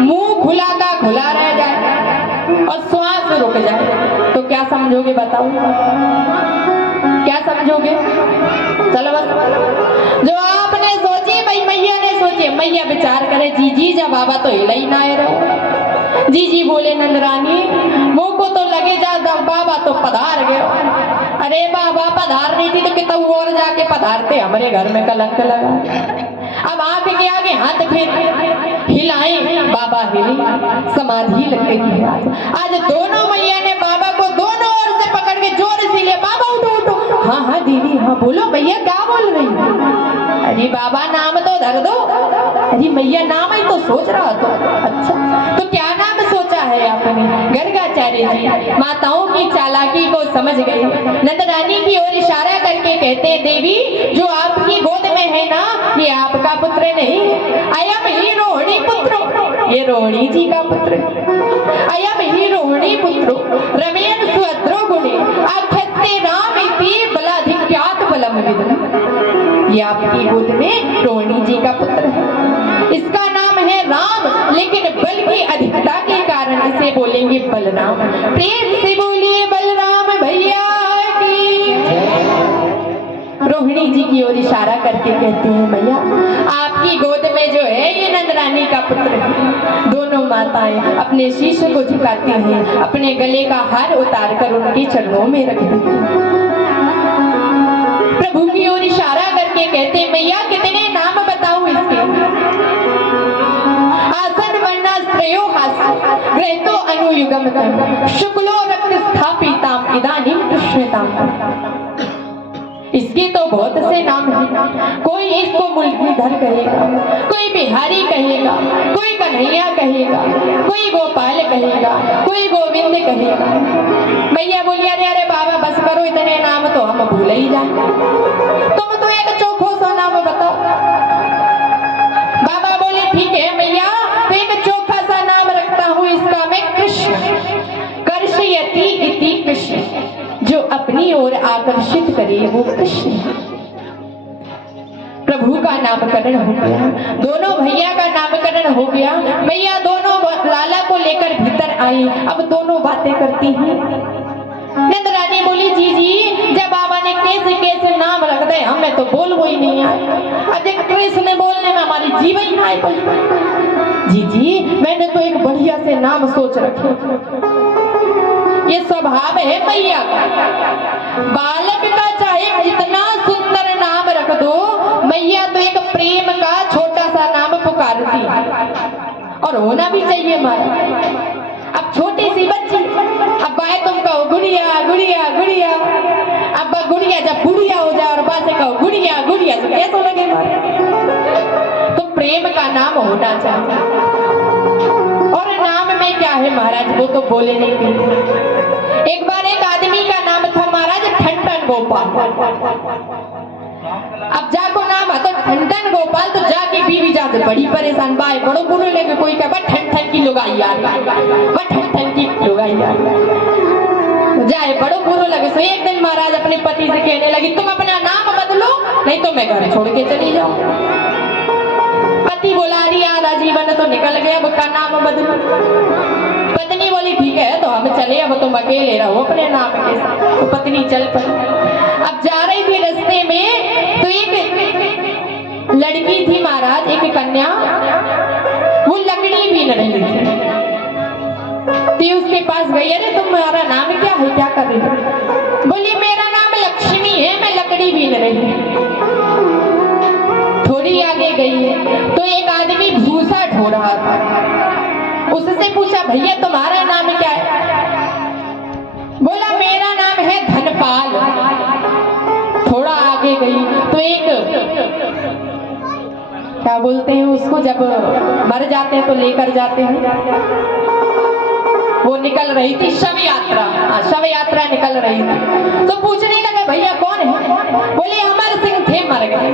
मुंह खुला का खुला रह जाए और श्वास रुक जाए, तो क्या समझोगे बताओ? क्या समझोगे? चलो बस जो आपने सोची भाई मैया ने सोचे, मैया विचार करे जी जब बाबा तो हिला ही ना रहो। जी बोले नंदरानी मुंह को तो लगे जा बाबा तो पधार गए। अरे बाबा पधार नहीं थी तो कितना और जाके पधारते, हमारे घर में कलंक लगा। अब आंख के आगे हाथ फिर हिलाए, बाबा हिले, समाधि लग गई। आज दोनों मैया ने बाबा को दोनों ओर से पकड़ के जोर से लिया, बाबा उठो उठो। हाँ दीदी हाँ बोलो भैया क्या बोल रही हो? अरे बाबा नाम तो धर दो। अरे मैया नाम ही तो सोच रहा तो। अच्छा तो क्या नाम सोचा है आपने? गर्गाचार्य जी माताओं की चालाकी को समझ गए, नंदरानी की ओर इशारा करके कहते हैं देवी जो आपकी गोद में है ना ये आपका पुत्र नहीं, अयम ही रोहिणी पुत्र, ये रोहिणी जी का पुत्र। अयम ही रोहिणी पुत्रो रमेन सुअद्रो गुणे आख्यते राम इति बलाधिक्यात बलम विदम। ये आपकी गोद में रोहिणी जी का पुत्र है। इसका नाम है राम, लेकिन बल की अधिकता के कारण इसे बोलेंगे बलराम। प्रेम से बोलिए बलराम भैया की। रोहिणी जी की ओर इशारा करके कहते हैं मैया आपकी गोद में जो है ये नंदरानी का पुत्र है। दोनों माताएं अपने शीश को झुकाती हैं, अपने गले का हार उतार कर उनके चरणों में रख देती हैं। प्रभु की ओर इशारा करके कहते हैं मैया कितने नाम बताऊं इसके। आसन वर्णा श्रेयो हास्य ग्रहतो अनुयुगम शुक्लो रक्त स्थापिताम इदानीम कृष्णताम। इसके तो बहुत से नाम हैं। कोई इसको मुरलीधर कहेगा, कोई बिहारी कहेगा, कोई कन्हैया कहेगा, कोई गोपाल कहेगा, कोई गोविंद कहेगा। मैया बोली अरे अरे बाबा बस करो, इतने नाम तो हम भूल ही जाए, तुम तो एक चोखो सा नाम बताओ। बाबा बोले ठीक है मैया, तो एक चोखा सा नाम रखता हूँ, इसका मैं कृष्ण, कर्षयति इति कृष्ण, जो अपनी ओर आकर्षित करे वो कृष्ण। प्रभु का नामकरण हो गया, दोनों भैया का नामकरण हो गया। मैया दोनों लाला को लेकर भीतर आई। अब दोनों बातें करती हैं। नंदरानी बोली जी जी जब बाबा ने कैसे कैसे नाम रख दे हमें तो बोल वो ही नहीं आए। अजय कृष्ण बोलने में हमारी जीव ही ना आए। जी जी मैंने तो एक बढ़िया से नाम सोच रखे। ये स्वभाव है मैया का। बालक का चाहे जितना सुंदर नाम रख दो, मैया तो एक प्रेम का छोटा सा नाम पुकारती और होना भी चाहिए मारा। अब छोटी सी बच्ची, अब आए तुम कहो गुड़िया गुड़िया गुड़िया, अब गुड़िया जब गुड़िया हो जाए और बात कहो गुड़िया गुड़िया तो कैसा लगे मारा। तो प्रेम का नाम होना चाहिए। और नाम में क्या है महाराज, वो तो बोले नहीं थे। एक बार एक आदमी का नाम था महाराज ठंडन गोपाल। अब जाको नाम है तो ठंडन गोपाल, तो जाके बीवी जाके बड़ी परेशान, बाय बड़ो बुरे लगे। कोई कहा ठन ठन की लुगाई यार, ठन ठन की लुगाई यार जाए बड़ो बुरे लगे। तो एक दिन महाराज अपने पति से कहने लगी तुम अपना नाम बदलो नहीं तो मैं घर छोड़ के चली जाऊं। पति बोला रही आधा जीवन तो निकल गया, अब का नाम बदलो। पत्नी बोली ठीक है तो हम चले, अब तुम अकेले रहो अपने नाम के साथ। तो पत्नी चल पड़ी। अब जा रही थी रास्ते में तो एक लड़की थी महाराज, एक कन्या, वो लकड़ी बीन रही थी। तो उसके पास गई, अरे तुम्हारा नाम क्या है, क्या कर रही हो? बोली मेरा नाम लक्ष्मी है, मैं लकड़ी बीन रही। थोड़ी आगे गई तो एक आदमी भूसा ढो रहा था। उससे पूछा भैया तुम्हारा नाम क्या है? बोला मेरा नाम है धनपाल। थोड़ा आगे गई तो एक क्या बोलते हैं उसको, जब मर जाते हैं तो लेकर जाते हैं, वो निकल रही थी शव यात्रा। शव यात्रा निकल रही थी तो पूछने लगा भैया कौन है? बोले अमर सिंह थे, मर गए।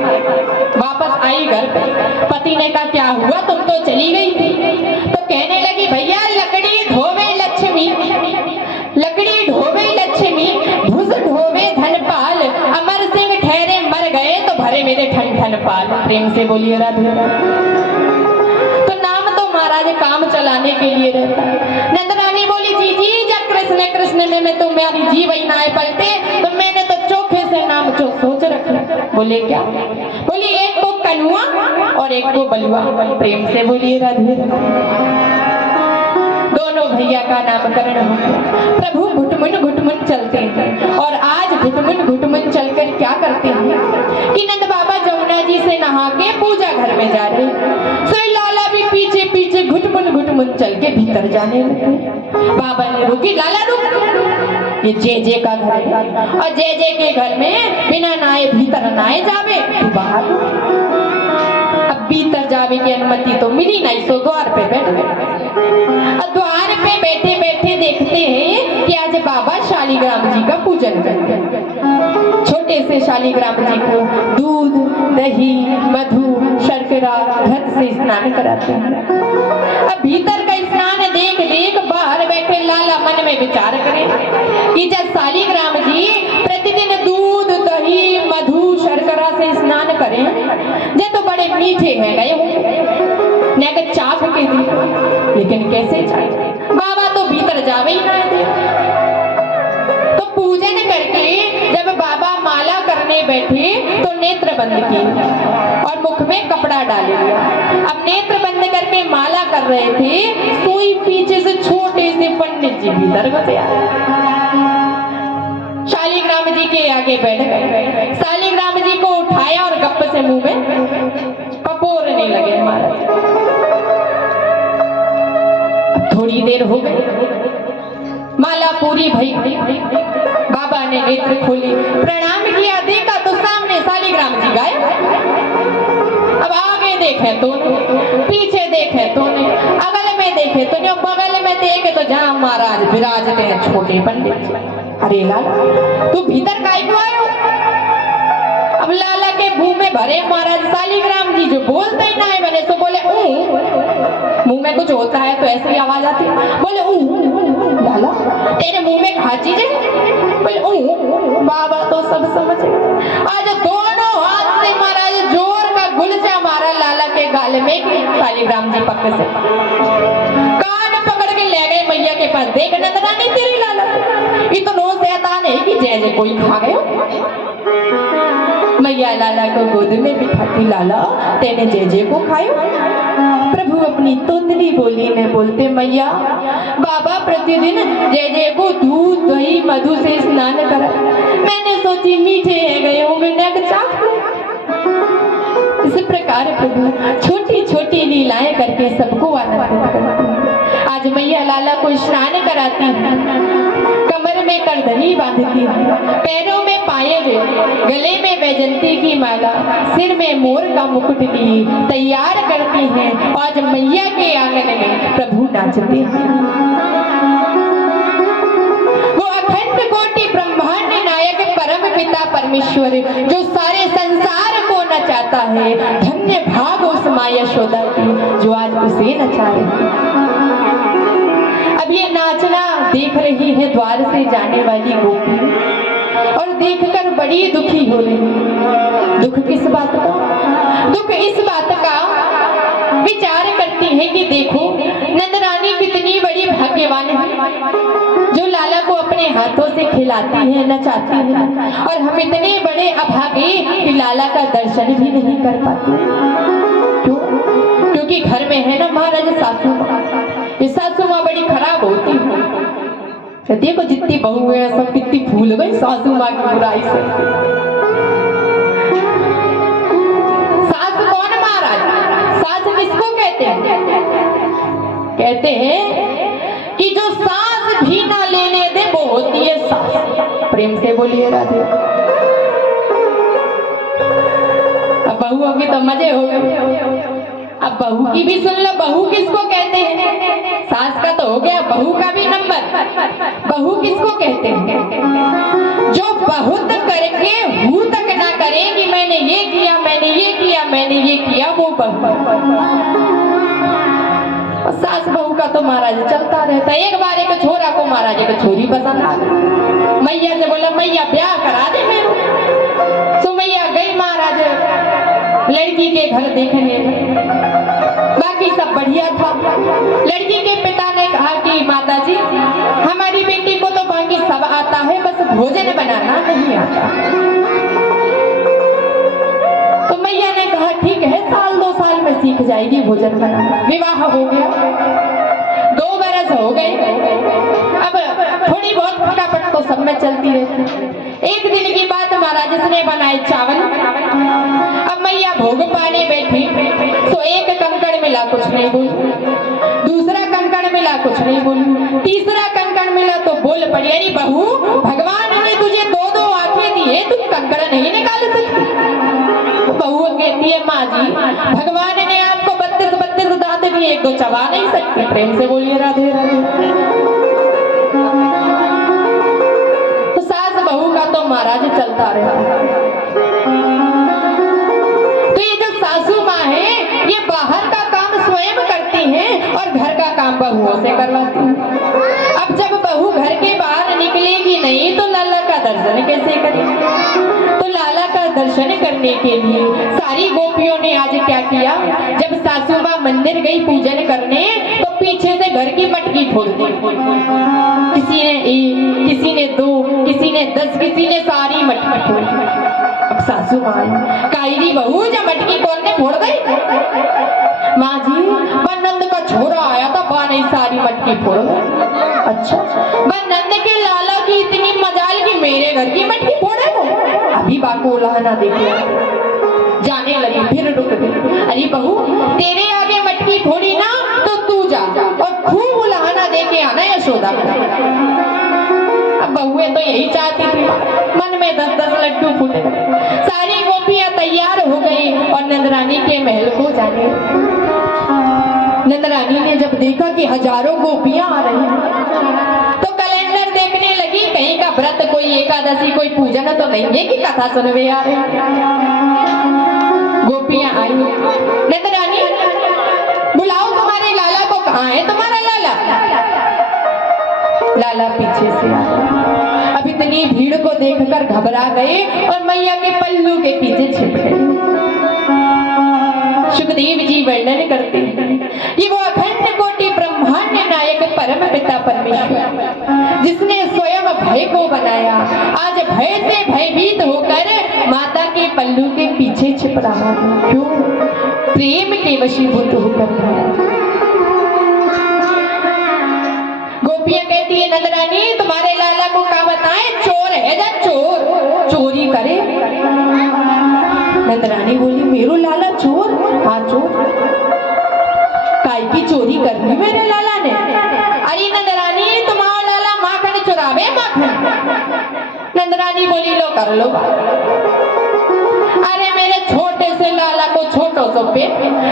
वापस आई घर पे, पति ने कहा क्या हुआ, तुम तो चली गई थी। तो कहने लगी भैया लकड़ी ढोवे लक्ष्मी, लकड़ी ढोवे लक्ष्मी, भुज ढोवे धनपाल, अमर सिंह ठहरे मर गए तो भरे मेरे ठन ठन पाल। प्रेम से बोलिए राधे राधे। तो नाम तो महाराज काम चलाने के लिए रहता है। नंदरानी बोली जी जी जब कृष्ण कृष्ण में तुम्हारी जीव ही ना पलटे तो मैंने तो चोखे से नाम जो सोच रखे। बोले क्या? बोली एक को कनुआ और एक को बलुआ। प्रेम से बोलिए राधे। दोनों भैया का नामकरण हो गया। प्रभु घुटमुन चलते हैं और आज घुटमुन चलकर क्या करते हैं कि नंद बाबा जमुना जी से नहा के पूजा घर में जा रहे, सो लाला भी पीछे पीछे घुटमुन चल के भीतर जाने लगे। बाबा ने रोकी, लाला रुक, ये जे का घर है और जे के घर में बिना नहाए भीतर नहाए जावे, तू बाहर। अब भीतर जावे की अनुमति तो मिली नहीं, सो द्वार पे बैठ गए। द्वार पे बैठे बैठे देखते हैं कि आज बाबा शालीग्राम जी का पूजन करते हैं। छोटे से शालीग्राम जी को दूध दही मधु शर्करा घृत से स्नान कराते हैं। अब भीतर का स्नान देख देख बाहर बैठे लाला मन में विचार करें कि जब शालीग्राम जी प्रतिदिन दूध दही दही मधु शर्करा से स्नान करें जे तो बड़े मीठे हैं गए ने चाख के दी, लेकिन कैसे चाहे बाबा तो भीतर जावे ही ना दे। तो पूजन करके जब बाबा माला करने बैठे तो नेत्र बंद किए और मुख में कपड़ा डाल लिया। अब नेत्र बंद करके माला कर रहे थे, सुई पीछे से छोटे से पंडित जी भीतर घुसे आए। शालिग्राम जी के आगे बैठ गए, शालिग्राम जी को उठाया और गप से मुंह में कपोरने लगे महाराज। थोड़ी देर हो गई, माला पूरी भई, बाबा ने नेत्र खोले, प्रणाम किया, देखा तो सामने शालिग्राम जी गए। अब आगे देखे तो पीछे देखे तो अगल में देखे तो नहीं, बगल में देखे तो जहां महाराज विराजते हैं छोटे पंडित। अरे लाला तू भीतर काहे को आयो? अब लाला के मुंह में भरे महाराज शालिग्राम जी जो बोलते ही ना है बने तो बोले मुंह में कुछ होता है तो ऐसी आवाज आती है, बोले लाला तेरे मुंह में कहा चीज है? बोले बाबा तो सब समझ गए। आज दोनों हाथ से महाराज जोर का गुलचा मारा लाला के गाल में, शालिग्राम जी पक्के से कान पकड़ के ले गए मैया के पास। देख नंदना नहीं तेरी लाला इतना शैतान है कि जैसे कोई खा गया। मैया लाला को गोद में बिठाती, लाला तेने जे को खायो? प्रभु अपनी तोतली बोली में बोलते, मैया बाबा प्रतिदिन जे को दूध दही मधु से स्नान करा, मैंने सोची मीठे गए होंगे चाख। इस प्रकार प्रभु छोटी छोटी लीलाएं करके सबको आनंदित करती। आज मैया लाला को स्नान कराती है, कमर में करधनी बांधती है, पैरों में पायल, गले में वैजंती की माला, सिर में मोर का मुकुट ली तैयार करती हैं। आज मैया के आंगन में प्रभु नाचते हैं। वो अखंड कोटि ब्रह्मांड नायक परम पिता परमेश्वर जो सारे संसार को नचाता है, धन्य भाग उस मां यशोदा की जो आज उसे नचा रही है। अब ये नाचना देख रही है द्वार से जाने वाली गोपी और देखकर बड़ी दुखी हो रही। दुख किस बात का? दुख इस बात का विचार करती है कि देखो नंदरानी कितनी बड़ी भाग्यवान है जो लाला को अपने हाथों से खिलाती है, नचाती है, और हम इतने बड़े अभागे कि लाला का दर्शन भी नहीं कर पाते। क्यों? क्योंकि घर में है ना महाराज सासू माँ। ये सासू माँ बड़ी खराब होती है। देखो जितनी बहू है सब कितनी फूल गई सासू माँ की बुराई से। सास कौन महाराज? सास किसको कहते हैं? कहते हैं कि जो सांस भी ना लेने दे वो होती है सास। प्रेम से बोलिए राधे। अब बहुओं की तो मजे हो गए। अब बहू की भी सुन लो, बहू किसको कहते हैं? सास का तो हो गया, बहू का भी नंबर। बहू किसको कहते हैं? जो बहुत करके हूं तक ना करे कि मैंने ये किया, मैंने ये किया, मैंने ये किया, वो बहू। और सास बहू का तो महाराज चलता रहता है। एक बार एक छोरा को महाराज एक छोरी पसंद आ गई। मैया से बोला मैया ब्याह करा दे मेरे। तो मैया गई महाराज लड़की के घर देखने, बाकी सब बढ़िया था। लड़की के पिता ने कहा कि माता जी हमारी बेटी को तो बाकी सब आता है, बस भोजन बनाना नहीं आता। तो मैया ने कहा ठीक है, साल 2 साल में सीख जाएगी भोजन बनाना। विवाह हो गया, 2 बरस हो गए। अब थोड़ी बहुत फटाफट तो सब में चलती रहती। एक दिन की बात, महाराज ने बनाए चावल। अब मैया भोग पाने बैठी तो एक कंकड़ मिला, कुछ नहीं बोली। दूसरा कंकड़ मिला, कुछ नहीं बोली। तीसरा कंकड़ मिला तो बोल पड़ी, अरे बहू भगवान ने तुझे 2-2 आंखें दी है, तुम कंकड़ नहीं निकाल सकती। तो बहू कहती है माँ जी भगवान ने आपको 32 दांत दिए, एक तो चबा नहीं सकती। प्रेम से बोलिए राधे राधे। तो सास बहू का तो महाराज चलता रहता। तो ये जो सासू माँ है ये बाहर का काम स्वयं करती हैं और घर का काम बहुओं से करवाती हैं। अब जब बहू घर के बाहर निकलेगी नहीं तो लाला का दर्शन कैसे करेगी? तो लाला करने के लिए सारी गोपियों ने आज क्या किया, जब सासू माँ मंदिर गई पूजन करने तो पीछे से घर की मटकी फोड़ दी। किसी ने 1, किसी ने 2, किसी ने 10, किसी ने सारी मटकी फोड़ दी। अब सासू माँ कायरी बहू जब मटकी कौन ने फोड़ गई, माँ जी नंद का छोरा आया था, बा नहीं सारी मटकी फोड़ गई। अच्छा, नंद के लाला की इतनी मजाल कि मेरे घर की मटकी फोड़े वो, अभी बा को उलाहना देखे जाने लगी, फिर रुक गई। अरे बहू तेरे आगे मटकी फोड़ी ना तो तू जा और खूब उलाहना देके आना यशोदा। अब बहुए तो यही चाहती थी, मन में 10-10 लड्डू फूटे। सारी गोपियां तैयार हो गई और नंदरानी के महल को जाने। नंदरानी ने जब देखा कि हजारों गोपियां आ रही तो कैलेंडर देखने लगी, कहीं का व्रत, कोई एकादशी, कोई पूजन तो नहीं है कि कथा सुनवे आ रहे। गोपियां आई, नंदरानी बुलाओ तुम्हारे लाला को, कहाँ है तुम्हारा लाला? लाला पीछे से आया। अब इतनी भीड़ को देखकर घबरा गए और मैया के पल्लू के पीछे छिप गए। सुखदेव जी वर्णन करते हैं कि वो अखंड कोटि ब्रह्मांड नायक परम पिता परमेश्वर जिसने स्वयं भय को बनाया, आज भय से भयभीत होकर माता के पल्लू के पीछे छिप रहा है। क्यों? प्रेम के वशीभूत होकर। गोपियां कहती है नंदरानी तुम्हारे लाला को क्या बताएं, चोर है जा, चोर चोरी करे। नंदरानी बोली मेरो लाला चोर? हाँ चोर। काय की चोरी करनी मेरे लाला ने? अरे नंदरानी तुम्हारा लाला माखन चुरावे, माखन। नंदरानी बोली लो कर लो। अरे मेरे छोटे से लाला को छोटो सो पे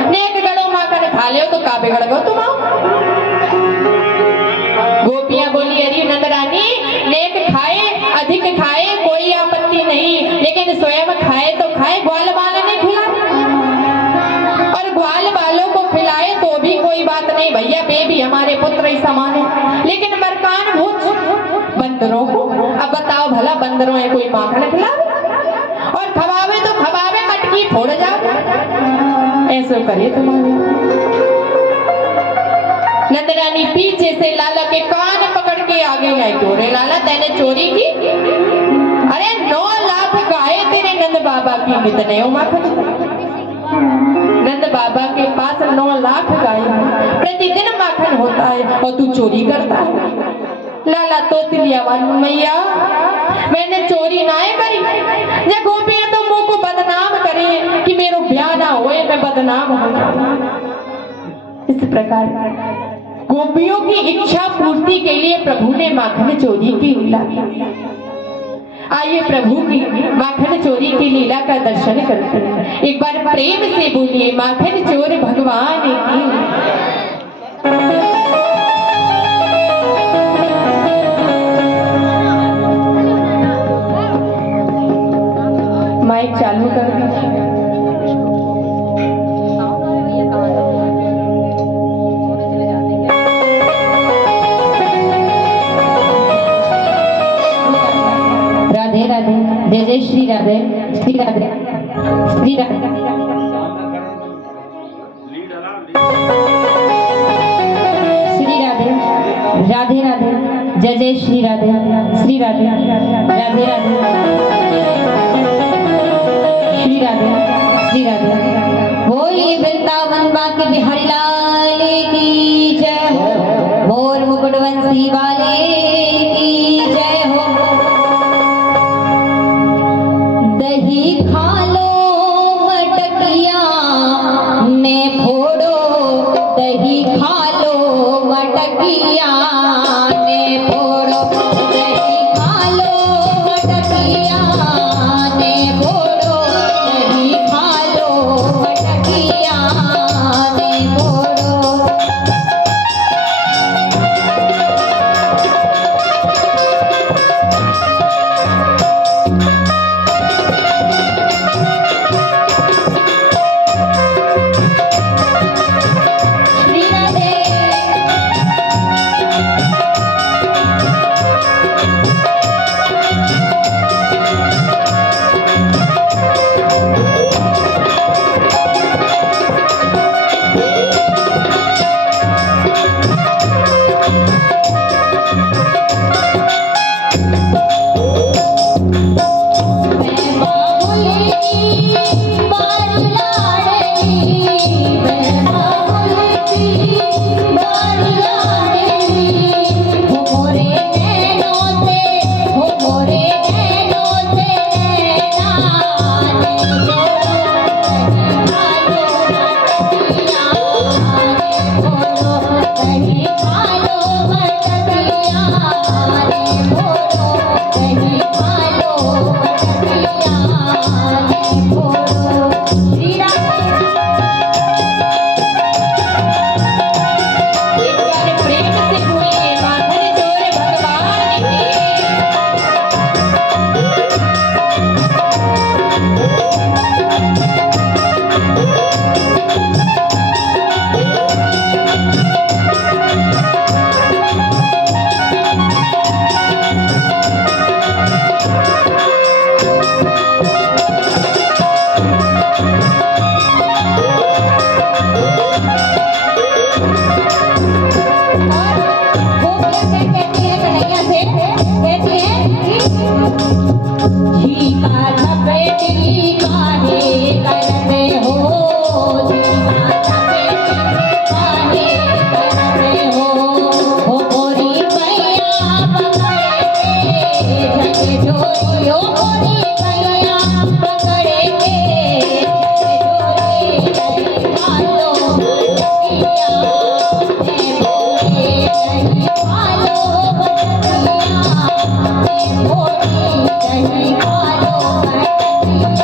नेक गड़ो माखन खा ले तो का बिगड़ गो तुम। गोपियां बोली अरे नंदरानी नेक खाए अधिक खाए कोई आपत्ति नहीं, लेकिन स्वयं खाए तो खाए, ग्वाल वाले ने खिलाए और ग्वाल वालों को खिलाए तो भी कोई बात नहीं भैया, बे भी हमारे पुत्र ही समान है। लेकिन मरकान भूत बंदरों को, अब बताओ भला बंदरों है कोई माखन खिलावे और खवावे तो खवावे, मटकी फोड़ जाओ, ऐसा करे तुम्हारे। नंदरानी पीछे से लाला के कान पकड़ के आगे नहीं तोरे, लाला तैने चोरी की? अरे 9 लाख गाय तेरे नंद बाबा की कितने हो माखन? नंद बाबा के पास 9 लाख गाय प्रतिदिन माखन होता है और तू चोरी करता है। लाला तो तिलिया वालू मैया मैंने चोरी ना करी, जब गोपियां तो मुंह को बदनाम करे कि मेरो ब्याह ना होए मैं बदनाम हो जाऊं। इस प्रकार गोपियों की इच्छा पूर्ति के लिए प्रभु ने माखन चोरी की लीला। आइए प्रभु की माखन चोरी की लीला का दर्शन करते हैं। एक बार प्रेम से बोलिए माखन चोर भगवान की। माइक चालू कर दीजिए। जय जय श्री राधे, श्री राधे, श्री राधे, श्री राधे, राधे राधे, जय जय श्री राधे, श्री राधे, राधे राधे, श्री राधे, श्री राधे। बोलिए वृंदावन बांके बिहारी लाल की जय, मोर मुकुटवंशी वाले की जय हो। दही खा लो मटकिया ने फोड़ो, दही खा लो मटकिया ने फोड़ो, दही खा लो मटकिया ने फोड़ो, दही खा लो मटकिया ने फोड़ो। श्री राधे। बढ़िया से कहती है झीका झपेटी काहे करते हो, झीका झपेटी काहे करते हो गोरी पैया पकड़ के झक झोरियो गोरी पैया पकड़ के झोरे कालो बटिया है बोले नहीं कालो बटिया है बोले नहीं कालो बटिया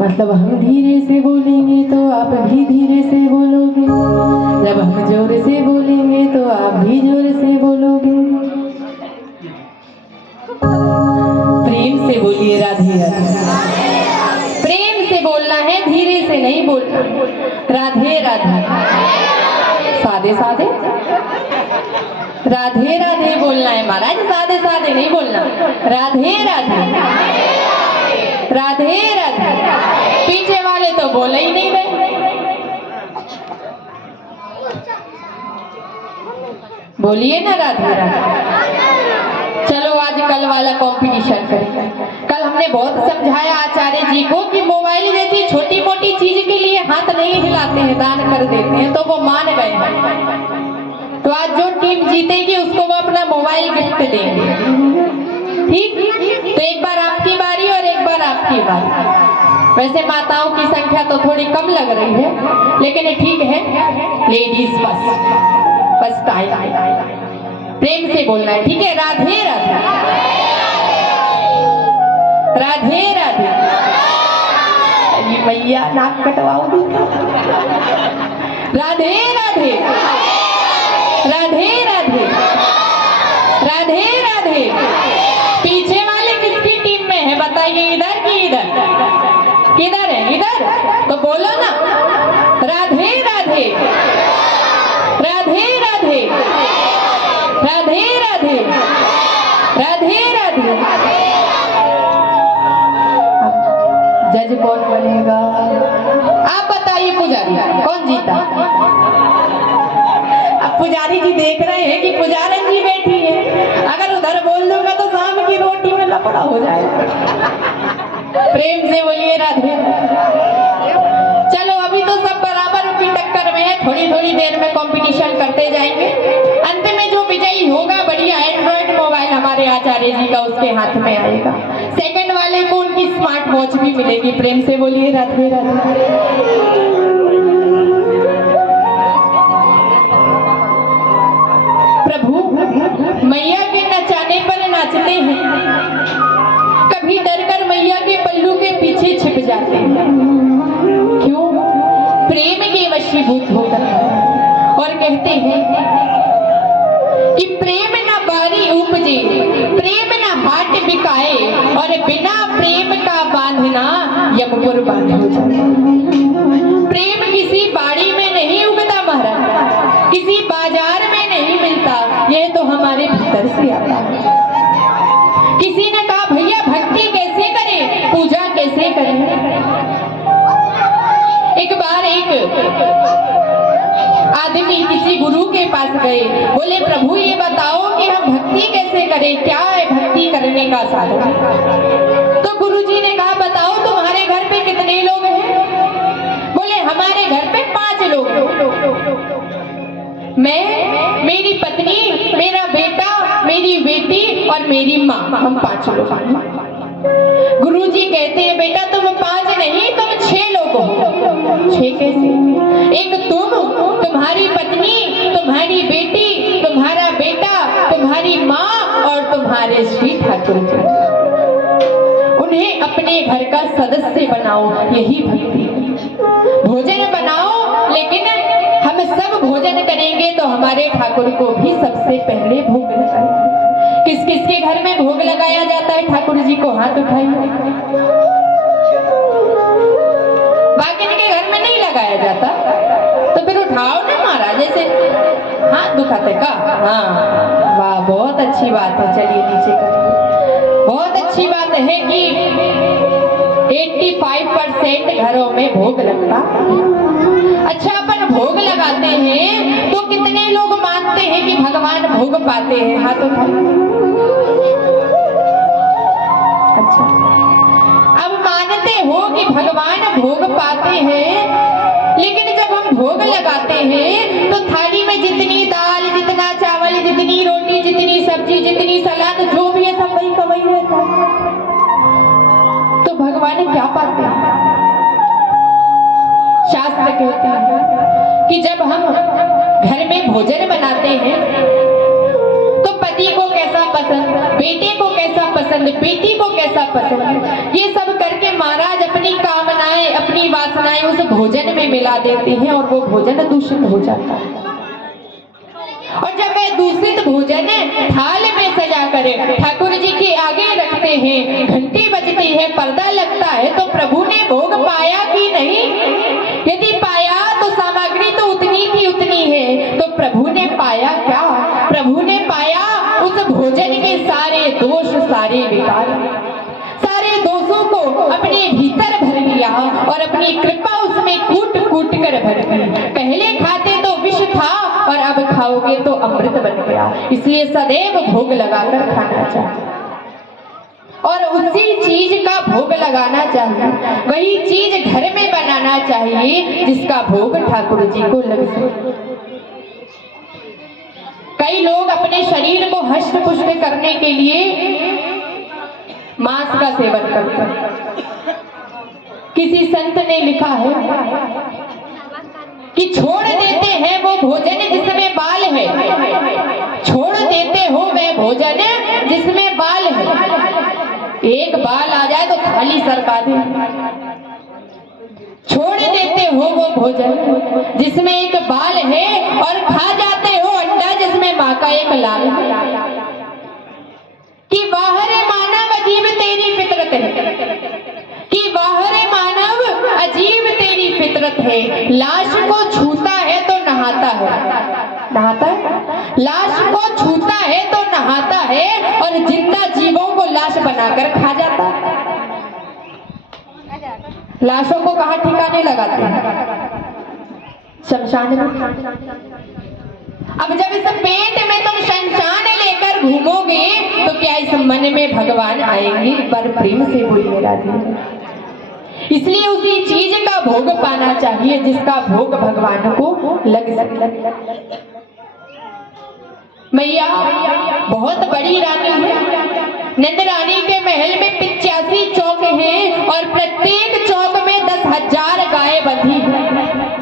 मतलब हम धीरे से बोलेंगे तो आप भी धीरे से बोलोगे, जब हम जोर से बोलेंगे तो आप भी जोर से बोलोगे। प्रेम से बोलिए राधे राधे। प्रेम से बोलना है, धीरे से नहीं बोलना। राधे राधे, सादे सादे राधे राधे बोलना है महाराज, सादे सादे नहीं बोलना। राधे राधे राधे राधे। पीछे वाले तो बोले ही नहीं रहे। बोलिए ना राधे राधे। चलो आज कल वाला कंपटीशन करें। कल हमने बहुत समझाया आचार्य जी को कि मोबाइल जैसी छोटी मोटी चीज के लिए हाथ नहीं हिलाते हैं, दान कर देते हैं, तो वो मान गए हैं। तो आज जो टीम जीतेगी उसको वो अपना मोबाइल गिफ्ट देंगे, ठीक? तो एक बार आपकी बारी और एक बार आपकी बारी। वैसे माताओं की संख्या तो थोड़ी कम लग रही है, लेकिन ये ठीक है, लेडीज फर्स्ट टाइम। प्रेम से बोलना है, ठीक है? राधे राधे राधे राधे। ये भैया नाक कटवाओ। राधे राधे राधे राधे राधे राधे। पीछे वाले किसकी टीम में है बताइए, इधर की इधर? किधर है? इधर। तो बोलो ना राधे राधे राधे राधे राधे राधे राधे राधे। जज कौन बनेगा आप बताइए? पुजारी कौन जीता? अब पुजारी जी देख रहे हैं कि पुजारन जी बैठी है, अगर उधर बोल दूंगा तो शाम की रोटी में लफड़ा हो जाएगा। प्रेम से बोलिए राधे। चलो अभी तो सब बराबर की टक्कर में है, थोड़ी थोड़ी देर में कंपटीशन करते जाएंगे। अंत में जो विजयी होगा बढ़िया एंड्रॉइड मोबाइल हमारे आचार्य जी का उसके हाथ में आएगा। सेकंड वाले को उनकी स्मार्ट वॉच भी मिलेगी। प्रेम से बोलिए राधे राधे। प्रभु मैया के नचाने पर नाचते हैं, कभी डरकर मैया के पल्लू के पीछे छिप जाते हैं। क्यों? प्रेम के वशीभूत होकर। और कहते हैं कि प्रेम न बारी उपजे, प्रेम न हाट बिकाए, और बिना प्रेम का बांधना यमपुर बांध हो जाए। प्रेम किसी बाड़ी में नहीं उगता महाराज, किसी बाजार में नहीं मिलता, यह तो हमारे भीतर से आता है। किसी ने कहा भैया भक्ति कैसे करें, पूजा कैसे करें? एक बार एक आदमी किसी गुरु के पास गए, बोले प्रभु ये बताओ कि हम भक्ति कैसे करें, क्या है भक्ति करने का साधन? तो गुरुजी ने कहा बताओ तुम्हारे घर पे कितने कितने लोग हैं? बोले हमारे घर पे 5 लोग हैं। मैं, मेरी पत्नी, मेरा बेटा, मेरी बेटी और मेरी माँ, हम 5 लोग हैं। गुरुजी कहते हैं बेटा तुम 5 नहीं, तुम 6 लोग हो। 6 कैसे? एक तुम, तुम्हारी पत्नी, तुम्हारी बेटी, तुम्हारा बेटा, तुम्हारी माँ और तुम्हारे श्री ठाकुर जी। उन्हें अपने घर का सदस्य बनाओ, यही भक्ति है। भोजन बनाओ, लेकिन हम सब भोजन करेंगे तो हमारे ठाकुर को भी सबसे पहले भोग लगाएंगे। किस किस के घर में भोग लगाया जाता है ठाकुर जी को? हाथ उठाइए। बाकी के घर में नहीं लगाया जाता, तो फिर उठाओ ना महाराज, जैसे हाथ दुखाते का। हाँ वाह, बहुत अच्छी बात है। चलिए नीचे करिए। बहुत अच्छी बात है कि 85% घरों में भोग लगता। अच्छा, अपन भोग लगाते हैं तो कितने लोग मानते हैं कि भगवान भोग पाते हैं? हाथ उठाइए। अच्छा, अब मानते हो कि भगवान भोग पाते हैं, लेकिन जब हम भोग लगाते हैं तो थाली में जितनी दाल, जितना चावल, जितनी रोटी, जितनी सब्जी, जितनी सलाद, जो भी है सब वही का वही रहता है। तो भगवान क्या पाते हैं? शास्त्र कहते हैं कि जब हम घर में भोजन बनाते हैं तो पति को कैसा पसंद, बेटे को कैसा पसंद, बेटी को कैसा पसंद, ये सब करके महाराज अपनी कामनाएं, अपनी वासनाएं उस भोजन में मिला देते हैं और वो भोजन दूषित हो जाता है। और जब वह दूषित भोजन थाल में सजा कर ठाकुर जी के आगे रखते हैं, घंटी बजती है, पर्दा लगता है, तो प्रभु ने भोग पाया कि नहीं? यदि पाया तो सामग्री तो उतनी की उतनी है, तो प्रभु ने पाया क्या? प्रभु ने पाया उस भोजन के सारे दोष, सारे विकार, सारे दोषों को अपने भीतर भर लिया और अपनी कृपा उसमें कूट कूट कर भर दी। पहले खाते तो विष था और अब खाओगे तो अमृत बन गया। इसलिए सदैव भोग लगाकर खाना चाहिए और उसी चीज का भोग लगाना चाहिए, वही चीज घर में बनाना चाहिए जिसका भोग ठाकुर जी को लग सके। कई लोग अपने शरीर को हष्ट पुष्ट करने के लिए मांस का सेवन करते हैं। किसी संत ने लिखा है कि छोड़ देते हैं वो भोजन जिसमें बाल है, छोड़ देते हो वह भोजन जिसमें बाल है। एक बाल आ जाए तो थाली सरका दे। छोड़ देते हो वो भोजन जिसमें एक बाल है और खा जाते हो अंडा जिसमें माँ का एक लाल है। कि बाहर मानव अजीब तेरी फितरत है, कि बाहर मानव अजीब तेरी फितरत है। लाश को छूता है तो नहाता है, नहाता है, लाश को छूता है तो नहाता है और जिंदा जीवों को लाश बनाकर खा जाता है। लाशों को कहाँ ठिकाने लगाते हैं? शमशान में। अब जब इस पेट में तुम शमशान लेकर घूमोगे तो क्या इस मन में भगवान आएंगे? पर प्रेम से बोलिए राधे। इसलिए उसी चीज का भोग पाना चाहिए जिसका भोग भगवान को लग सके। मैया बहुत बड़ी रानी है। नंद रानी के महल में 85 चौक हैं और प्रत्येक चौक में 10,000 गायें बंधी हैं।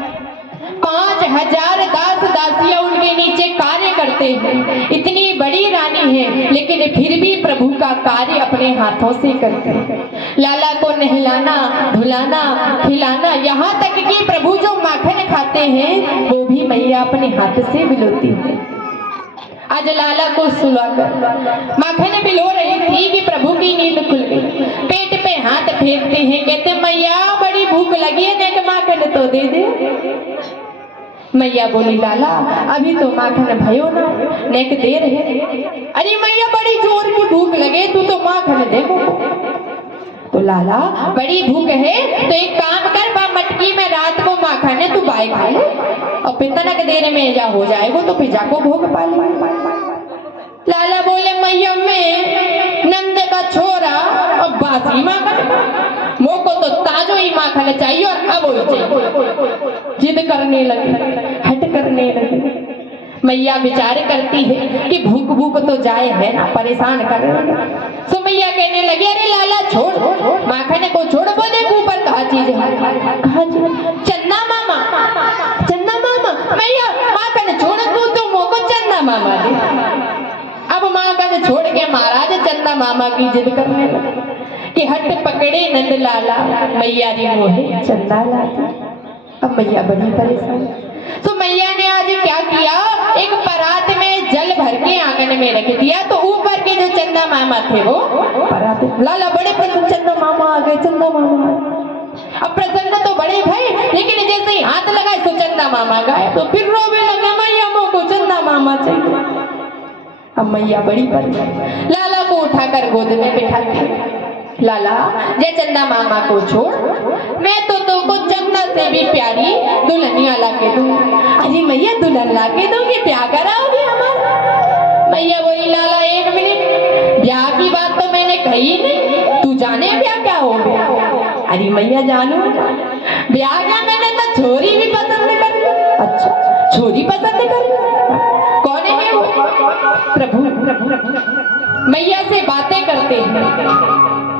5,000 दास दासियां उनके नीचे कार्य करते हैं। इतनी बड़ी रानी है लेकिन फिर भी प्रभु का कार्य अपने हाथों से करते हैं। लाला को नहलाना, धुलाना, खिलाना, यहाँ तक कि प्रभु जो माखन खाते हैं वो भी मैया अपने हाथ से बिलोती है। आज लाला को सुलाकर माखन बिलो रही थी कि प्रभु की नींद खुल गई। पेट पे हाथ फेरते हैं, कहते मैया बड़ी भूख लगी है, नेक माखन तो दे दे। मैया बोली लाला अभी तो माखन भयो ना, नेक दे रहे। अरे मैया बड़ी जोर की भूख लगे, तू तो माखन देखो। तो लाला बड़ी भूख है तो एक काम कर, बा मटकी में रात को माखन है तू बाय खा ले और फिर तनक देर में जा हो जाएगा तो फिर जाको भोग पा ले। लाला बोले मैया मैं नंद का छोरा और बासी माखन, मोको तो ताजो ही माखन माखन चाहिए और अब वही चाहिए। जिद करने लगी, हट करने लगी। मैया विचार करती है कि भूख भूख तो जाए है ना, परेशान कर। तो मैया कहने लगी अरे लाला छोड़, माखन को छोड़, वो देख ऊपर कहा चीज है। कहा चीज? चंदा मामा, चंदा मामा। मैया माखन छोड़ तू मोको चंदा मामा दे। अब माखन छोड़ के महाराज चंदा मामा की जिद करने लगे कि हट पकड़े नंद लाला, मैया री मोहे चंदा लाला। अब मैया बड़ी परेशान। तो मैया ने आज क्या किया, एक परात में जल भर के आंगन में रख दिया। तो ऊपर के जो चंदा मामा थे वो परात, लाला बड़े प्रसन्न, चंदा मामा आ गए, चंदा मामा। अब प्रसन्न तो बड़े भाई, लेकिन जैसे ही हाथ लगाए तो चंदा मामा गए। तो फिर रोवे लगे मैया मोको चंदा मामा चाहिए। अब मैया बड़ी परेशान, लाला को उठाकर गोद में बिठाती। लाला ये चंदा मामा को छोड़, मैं तो तुमको चंदा से भी प्यारी दुल्हनिया ला के दूँ। अरे मैया दुल्हन ला के दोगे, ब्याह कराओगे हमारा? मैया बोली लाला एक मिनट, ब्याह की बात तो मैंने कही नहीं, तू जाने ब्याह क्या हो गया? अरे मैया जानू ब्याह क्या, मैंने तो छोरी भी पसंद कर ली। अच्छा छोरी पसंद कर ली, कौन है वो? प्रभु। मैया से बातें करते हैं।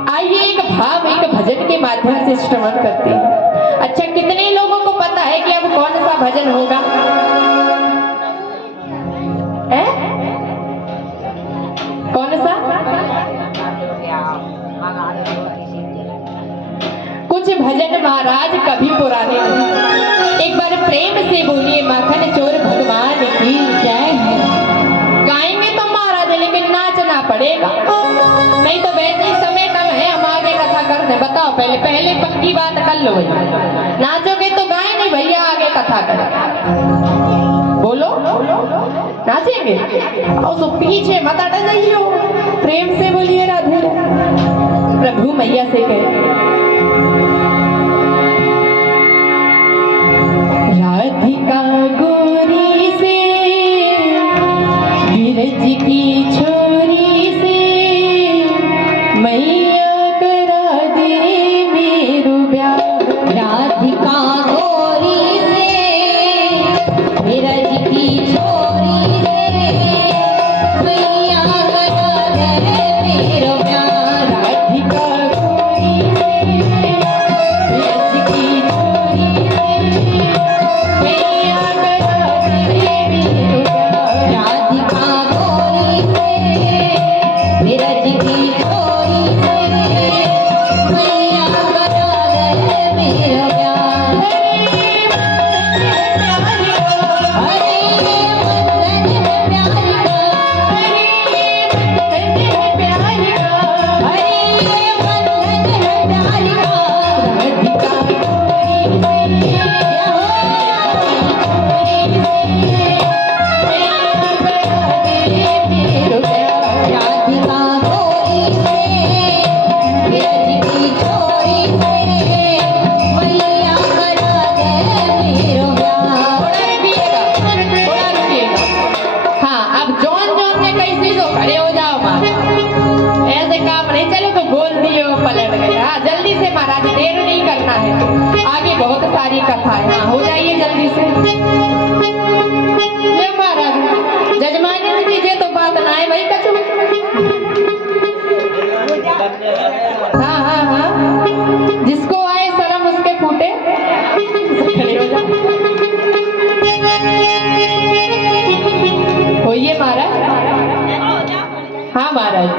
आइए एक भाव, एक भजन के माध्यम से श्रवण करते हैं। अच्छा कितने लोगों को पता है कि अब कौन सा भजन होगा? है? कौन सा? कुछ भजन महाराज कभी पुराने नहीं। एक बार प्रेम से बोलिए माखन चोर भगवान की जय है। गाएंगे तो महाराज, लेकिन नाचना पड़ेगा, नहीं तो वैसे ही समय कम है, हम आगे कथा करने। बताओ पहले पहले पक्की बात कर लो, नाचोगे तो गाए नहीं भैया, आगे कथा कर। बोलो नाचेंगे? और तो पीछे मत हट जाइए, प्रेम से बोलिए राधे। प्रभु मैया से कहे राधिका गोरी से विरज की छोरी से, मैया करा दे मेरो ब्याह। राधिका गोरी से विरज की छोरी से, मैया करा दे मेरो ब्याह। राधिका गोरी से विरज की छोरी से, मैया करा दे मेरो ब्याह। राधिका गोरी से विरज की छोरी से, मैया करा दे मेरो ब्याह। हरे वंदन है प्यारी का, हरे वंदन है प्यारी का, हरे वंदन है प्यारी का। राधिका गोरी से क्या हो, मैया करा दे मेरो ब्याह। राधिका गोरी से विरज की छोरी से, मैया करा दे मेरो ब्याह। थोड़ा रुकिएगा। हाँ अब जौन जौन ने कैसी तो खड़े हो जाओ माँ, ऐसे काम नहीं चले तो बोल दिए वो पलट गए। हाँ जल्दी से महाराज, देर नहीं करना है, आगे बहुत सारी कथा है। हाँ हो जाइए जल्दी से। ले महाराज जजमानी ने दीजिए तो बात ना है भाई कछु। हाँ हाँ हाँ, जिसको आए शर्म उसके फूटे। खड़े हो जाओ, होइए महाराज। हाँ महाराज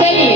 चलिए।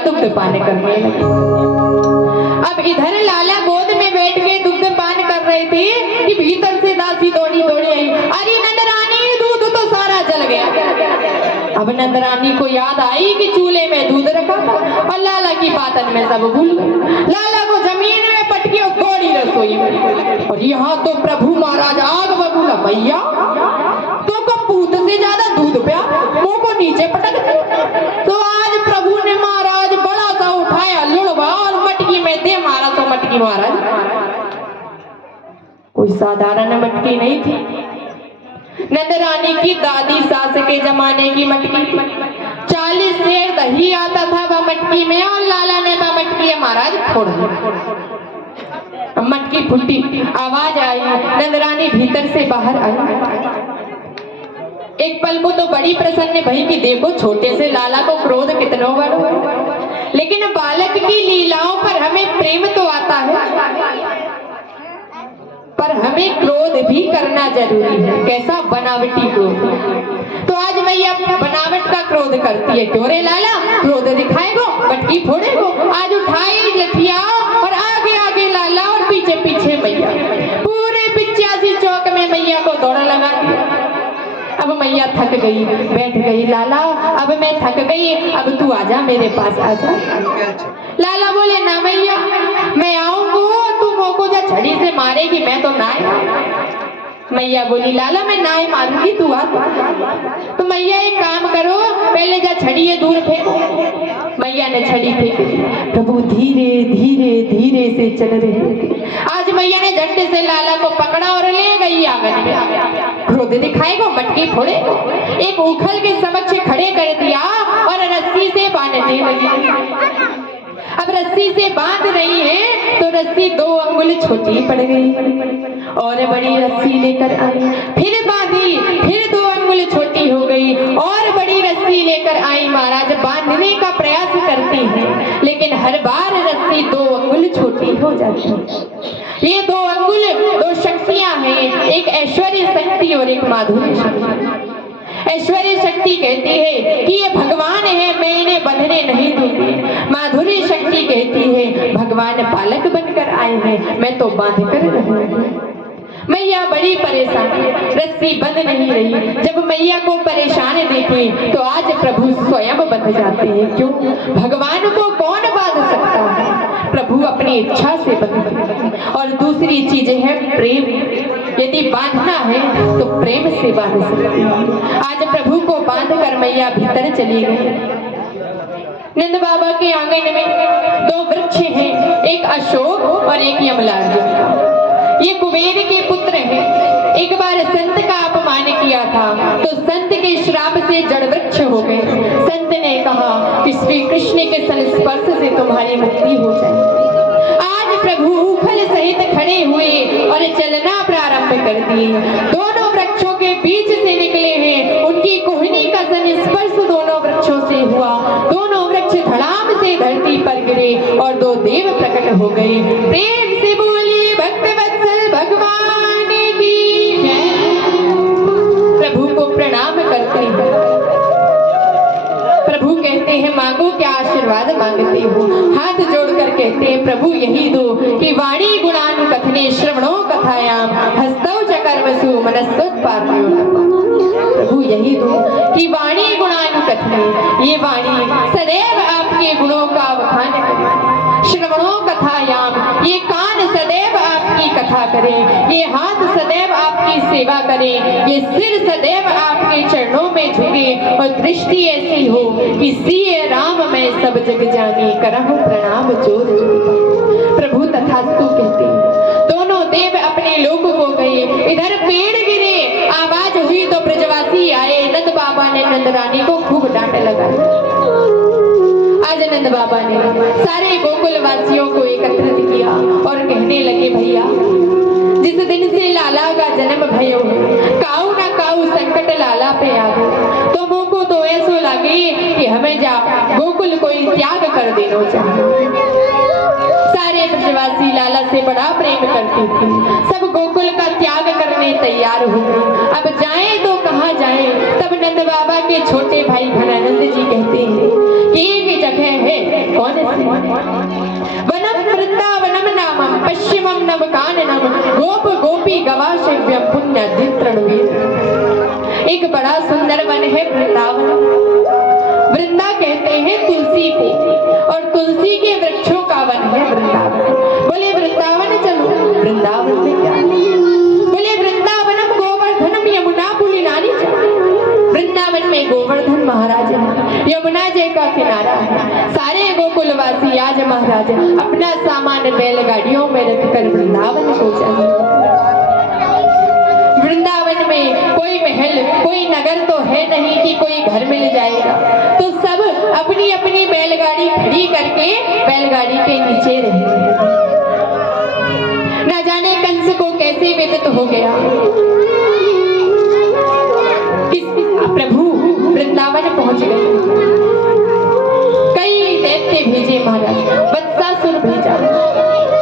दुग्ध पान करने लगे। अब इधर लाला गोद में बैठ के दुग्ध पान कर रहे थे कि भीतर से दासी दौड़ी दौड़ी आई, अरे नंदरानी दूध तो सारा जल गया। अब नंदरानी को याद आई कि चूल्हे में दूध रखा और लाला की बातन में सब भूल गए। लाला को जमीन में पटकी और दौड़ी रसोई में, और यहाँ तो प्रभु महाराज आग बबूला, भैया तो कपूत से ज्यादा दूध पिया, मुंह को नीचे पटक दिया। तो आज प्रभु ने महाराज बड़ा सा उठाया लुड़वा और मटकी में दे मारा। तो मटकी महाराज कोई साधारण मटकी नहीं थी, नंदरानी की दादी सास के जमाने की मटकी। 40 सेर दही आता था वह मटकी में, और लाला ने वह मटकी महाराज फोड़ दी। मटकी फुटी, आवाज आई, नंदरानी भीतर से बाहर आई। एक पल को तो बड़ी प्रसन्न भई कि देखो छोटे से लाला को क्रोध कितना बड़ो, लेकिन बालक की लीलाओं पर हमें प्रेम तो आता है, पर हमें क्रोध भी करना जरूरी है। कैसा? बनावटी क्रोध। तो आज मैया बनावट का क्रोध करती है। क्यों रे लाला, क्रोध दिखाएगो, मटकी फोड़ेगो? आज उठाए जठिया और आगे आगे लाला और पीछे पीछे मैया। पूरे 85 चौक में मैया को दौड़ा लगा दिया। अब मैया थक गई, बैठ गई। लाला अब मैं थक गई, अब तू आजा मेरे पास, आजा। लाला बोले ना मैया, मैं आऊंगा, तू मोको जा छड़ी से मारेगी, मैं तो ना। मैया बोली लाला मैं ना मारूंगी, तू आ। तो मैया एक काम करो, पहले जा छड़ी ये दूर फेंको। मैया ने छड़ी फेंक दी। प्रभु धीरे धीरे धीरे से चल रहे। आज मैया ने झट्टे से लाला को पकड़ा और ले गई आंगन में। क्रोध दिखाएगो, मटकी फोड़े। एक उखल के समक्ष खड़े कर दिया और रस्सी से बांधने लगी। अब रस्सी से बांध रही है तो रस्सी 2 अंगुल छोटी पड़ गई और बड़ी रस्सी लेकर आई। फिर बांधी, फिर 2 अंगुल छोटी हो गई और बड़ी रस्सी लेकर आई। महाराज बांधने का प्रयास करती है, लेकिन हर बार रस्सी 2 अंगुल छोटी हो जाती है। ये 2 अंगुल 2 शक्तियां हैं, एक ऐश्वर्य शक्ति और एक माधुर्य शक्ति। ऐश्वर्य शक्ति कहती है कि ये भगवान है, मैं इन्हें बंधने नहीं दूंगी। माधुर्य शक्ति कहती है भगवान बालक बनकर आए हैं, मैं तो बांध कर रहूंगी। मैया बड़ी परेशान, रस्सी बंध नहीं रही। जब मैया को परेशान देखे तो आज प्रभु स्वयं बंध जाते हैं। क्यों? भगवान को कौन बांध सकता है? प्रभु अपनी इच्छा से बंधते। और दूसरी चीज है प्रेम। यदि बांधना है तो प्रेम से बांध सकते हैं। आज प्रभु को बांध कर मैया भीतर चली गई। नंद बाबा के आंगन में 2 वृक्ष हैं, एक अशोक और एक यमलार्जुन। ये कुबेर के पुत्र हैं। एक बार संत का अपमान किया था तो संत के श्राप से जड़ वृक्ष हो गए। संत ने कहा कि श्री कृष्ण के संस्पर्श से तुम्हारी मुक्ति हो जाए। आज प्रभु उखल सहित खड़े हुए और चलना प्रारंभ कर दिए। दोनों वृक्षों के बीच से निकले हैं, उनकी कोहनी का संस्पर्श दोनों वृक्षों से हुआ। दोनों वृक्ष धड़ाम से धरती पर गिरे और 2 देव प्रकट हो गए। प्रेम से बोलिए भक्तवत्सल भगवान की जय। प्रभु को प्रणाम करते हैं। प्रभु कहते हैं मांगो क्या आशीर्वाद मांगते हो। हाथ जोड़कर कहते हैं प्रभु यही दो कि वाणी गुणानुकथने श्रवणों कथायाम हस्तौ च कर्मसु मनस्तोत्पादयो। प्रभु यही दो कि वाणी गुणानुकथने, ये वाणी सदैव आपके गुणों का बखान करे। श्रवणों कथायाम, ये कान सदैव आपकी कथा करे। ये हाथ सदैव आपकी सेवा करे। ये सिर सदैव आपके चरणों में झुके और दृष्टि ऐसी हो कि सिए राम मैं सब जग जानी, करहु प्रणाम जोर जोर। प्रभु तथास्तु कहते हैं। दोनों देव अपने लोक को गए। इधर पेड़ गिरे, आवाज हुई तो ब्रजवासी आए। नंद बाबा ने नंदरानी को खूब डांट लगाई। आज नंद बाबा ने सारे गोकुल वासियों को एकत्रित किया और कहने लगे भैया जिस दिन से लाला का जन्म भयो काऊ ना काऊ संकट लाला पे आ गए। तो मुझको तो ऐसा लगे कि हमें जा गोकुल कोई त्याग कर देना चाहिए। सारे ब्रजवासी लाला से बड़ा प्रेम करते थे। सब गोकुल का त्याग करने तैयार हो गए। अब जाएं तो कहाँ जाएं? तब नंद बाबा के छोटे भाई घनानंद जी कहते हैं कि एक जगह है, कौन सी? वनम वृंदावनम नामम पश्चिमम नवकाननम गोप गोपी गवाशिव्यम पुण्य द्वितृणवीर। एक बड़ा सुंदर वन है वृंदावन। वृंदा कहते हैं तुलसी को, और तुलसी के वृक्षों का वन है वृंदावन। बोले वृंदावन चलो। वृंदावन में क्या? बोले वृंदावनम गोवर्धनम यमुना पुलिनानी चलो। वृंदावन में गोवर्धन महाराज है, यमुना जी का किनारा है। सारे गोकुलवासी आज महाराज अपना सामान बैलगाड़ियों में रखकर वृंदावन को चले। वृंदावन में कोई महल, कोई नगर तो है नहीं कि कोई घर मिल जाएगा। तो सब अपनी अपनी बैलगाड़ी खड़ी करके बैलगाड़ी के नीचे रहे। ना जाने कंस को कैसे विदित हो गया। प्रभु वृंदावन पहुंच गए। कई दैत्य भेजे महाराज, वत्सासुर भेजा।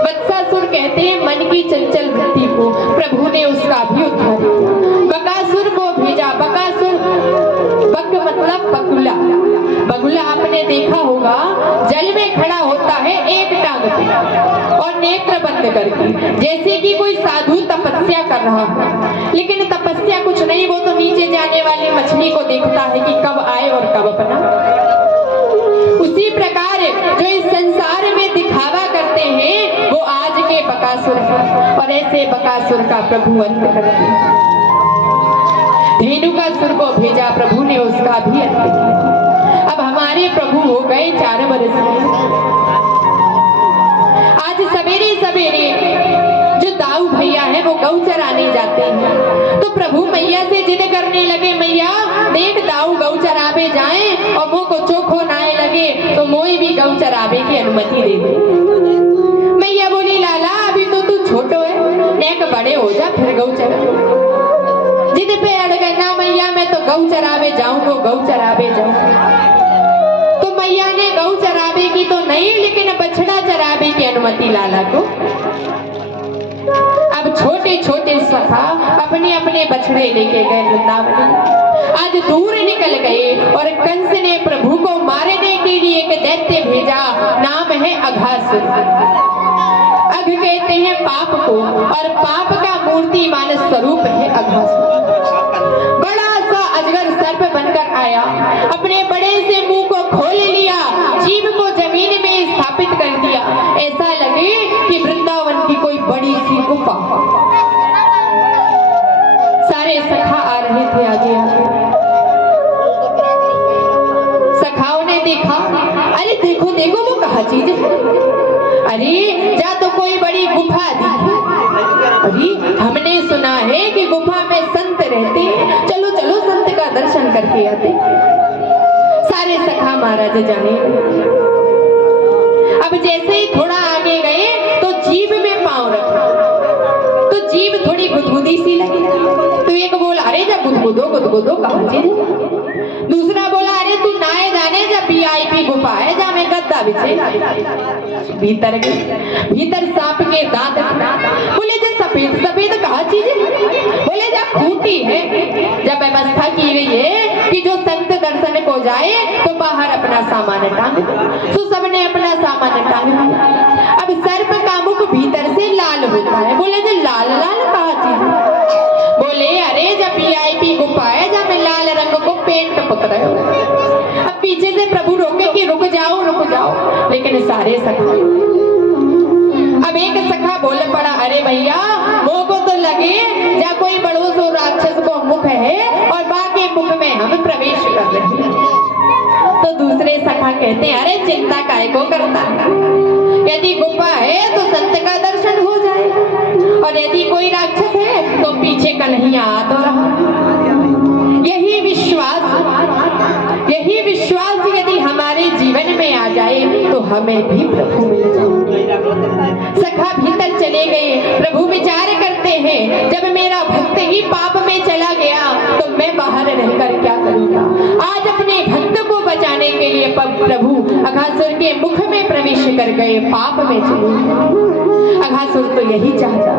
वत्सासुर कहते हैं मन की चंचल वृत्ति को, प्रभु ने उसका भी उद्धार किया। बकासुर को भेजा। बकासुर, बक मतलब बगुला। बगुला आपने देखा होगा, जल में खड़ा होता है एक टांग पे और नेत्र बंद करके, जैसे कि कोई साधु तपस्या कर रहा है। लेकिन तपस्या कुछ नहीं, वो तो नीचे जाने वाली मछली को देखता है कि कब आए और कब अपना। उसी प्रकार जो इस संसार में दिखावा करते हैं वो आज के बकासुर हैं, और ऐसे बकासुर का प्रभु अंत कर दिया। धेनुकासुर को भेजा, प्रभु ने उसका भी अंत किया। अब हमारे प्रभु हो गए 4 वर्ष के। आज सवेरे सवेरे जो दाऊ भैया है वो गौ चराने जाते हैं, तो प्रभु मैया से जिद करने लगे, मैया देख दाऊ गौ चरावे जाएं और वो को चोखो नाए लगे तो मोई भी गौ चरावे की अनुमति दे दे। मैया बोली, लाला अभी तो तू छोटो है, नेक बड़े हो जा फिर गौ चरा। जिद पे अड़ गए, ना मैया मैं तो गौ चरावे जाऊं तो गौ चरावे जाऊं। तो मैया ने गौ चरावे की तो नहीं, लेकिन बछड़ा चरावे की अनुमति लाला को। अब छोटे छोटे सखा अपने अपने बछड़े लेके गए वृंदावन। आज दूर निकल गए और कंस ने प्रभु को मारने के लिए एक दैत्य भेजा, नाम है अघासुर। अघ कहते हैं पाप को, और पाप का मूर्तिमान स्वरूप है अघासुर। बड़ा सा अजगर सर्प बनकर आया, अपने बड़े से मुंह को खोल लिया, जीभ को जमीन में स्थापित कर दिया। ऐसा लगे कि वृंदावन की कोई बड़ी सी गुफा। सारे सखा आ रहे थे आगे आगे। सखाओं ने देखा, अरे देखो देखो वो कहा चीज है। अरे जा तो कोई बड़ी गुफा दिखी। अरे हमने सुना है कि गुफा में संत रहते हैं, चलो चलो संत का दर्शन करके आते। सारे सखा महाराज जाने। अब जैसे ही थोड़ा आगे गए तो जीभ में पांव रखा, तो जीभ थोड़ी गुदगुदी सी लगी। तो एक बोला, अरे जब गुदगुदो गुदगुदो कहाँ चीज। दूसरा बोला, अरे तू नाए जाने जब VIP गुफा है जा में गद्दा बिछे। भीतर गए, भीतर सांप के दांत। बोले जो सफेद सफेद कहा चीज। बोले जा खूंटी है। जब व्यवस्था की गई है कि जो संत दर्शन को जाए तो बाहर अपना सामान टांग, तो सबने अपना सामान टांग दिया। अब सर्प का मुख भीतर से लाल होता है। बोले जो लाल लाल कहा चीज। बोले अरे जब VIP गुफा है जब मैं लाल रंग को पेंट पुत रहे हो। अब पीछे से प्रभु रोके कि रुक जाओ रुक जाओ, लेकिन सारे सखा। अब एक सखा बोल पड़ा, अरे भैया वो को तो लगे जा कोई बड़ो सो राक्षस को मुख है और बाकी मुख में हम प्रवेश कर रहे हैं। तो दूसरे सखा कहते हैं, अरे चिंता काहे को करता है, यदि गुफा है तो संत का दर्शन हो जाए, और यदि कोई राक्षस है तो पीछे कन्हैया आ तो रहा। यही विश्वास यदि हमारे जीवन में आ जाए तो हमें भी प्रभु मिल जाए। सखा भीतर चले गए। प्रभु विचार करते हैं, जब मेरा भक्त ही पाप में चला गया तो मैं बाहर रहकर क्या करूंगा। आज अपने भक्त को बचाने के लिए प्रभु अघासुर के मुख में प्रवेश कर गए, पाप में चले गए। अघासुर तो यही चाहता।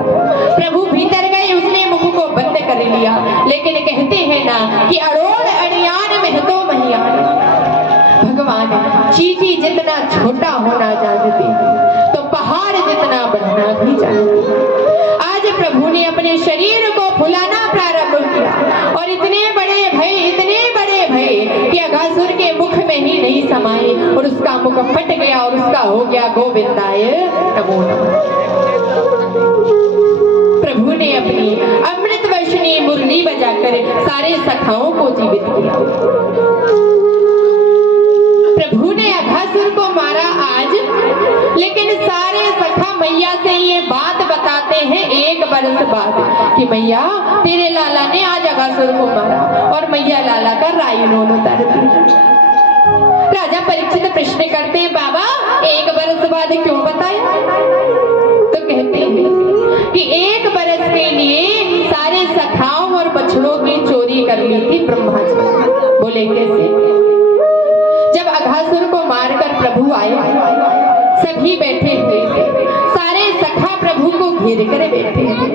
प्रभु भीतर गए, उसने मुख को बंद कर लिया। लेकिन कहते हैं ना कि अड़ोड़ अड़ियान में तो महियान। भगवान चींटी जितना छोटा होना जानते तो पहाड़ जितना बढ़ना भी जानते। आज प्रभु ने अपने शरीर को फुलाना प्रारंभ किया और इतने बड़े भय कि अघासुर के मुख में ही नहीं समाये और उसका मुख फट गया और उसका हो गया गोविंदाय नमो नमः। प्रभु ने अपनी अमृत वर्षिणी मुरली बजाकर सारे सखाओं को जीवित किया। प्रभु ने अघासुर को मारा आज, लेकिन सारे सखा मैया से ये बात बताते हैं 1 वर्ष बाद कि मैया तेरे लाला ने आज अघासुर को मारा, और मैया लाला का रायनोन उतार दिया। राजा परीक्षित प्रश्न करते हैं, बाबा 1 वर्ष बाद क्यों बताया। तो कहते हैं कि 1 बरस के लिए सारे सखाओं और बछड़ों की चोरी कर ली थी ब्रह्मा जी। बोले कैसे? जब अघासुर को मारकर प्रभु आए, सभी बैठे हुए थे, सारे सखा प्रभु को घेर कर बैठे हैं।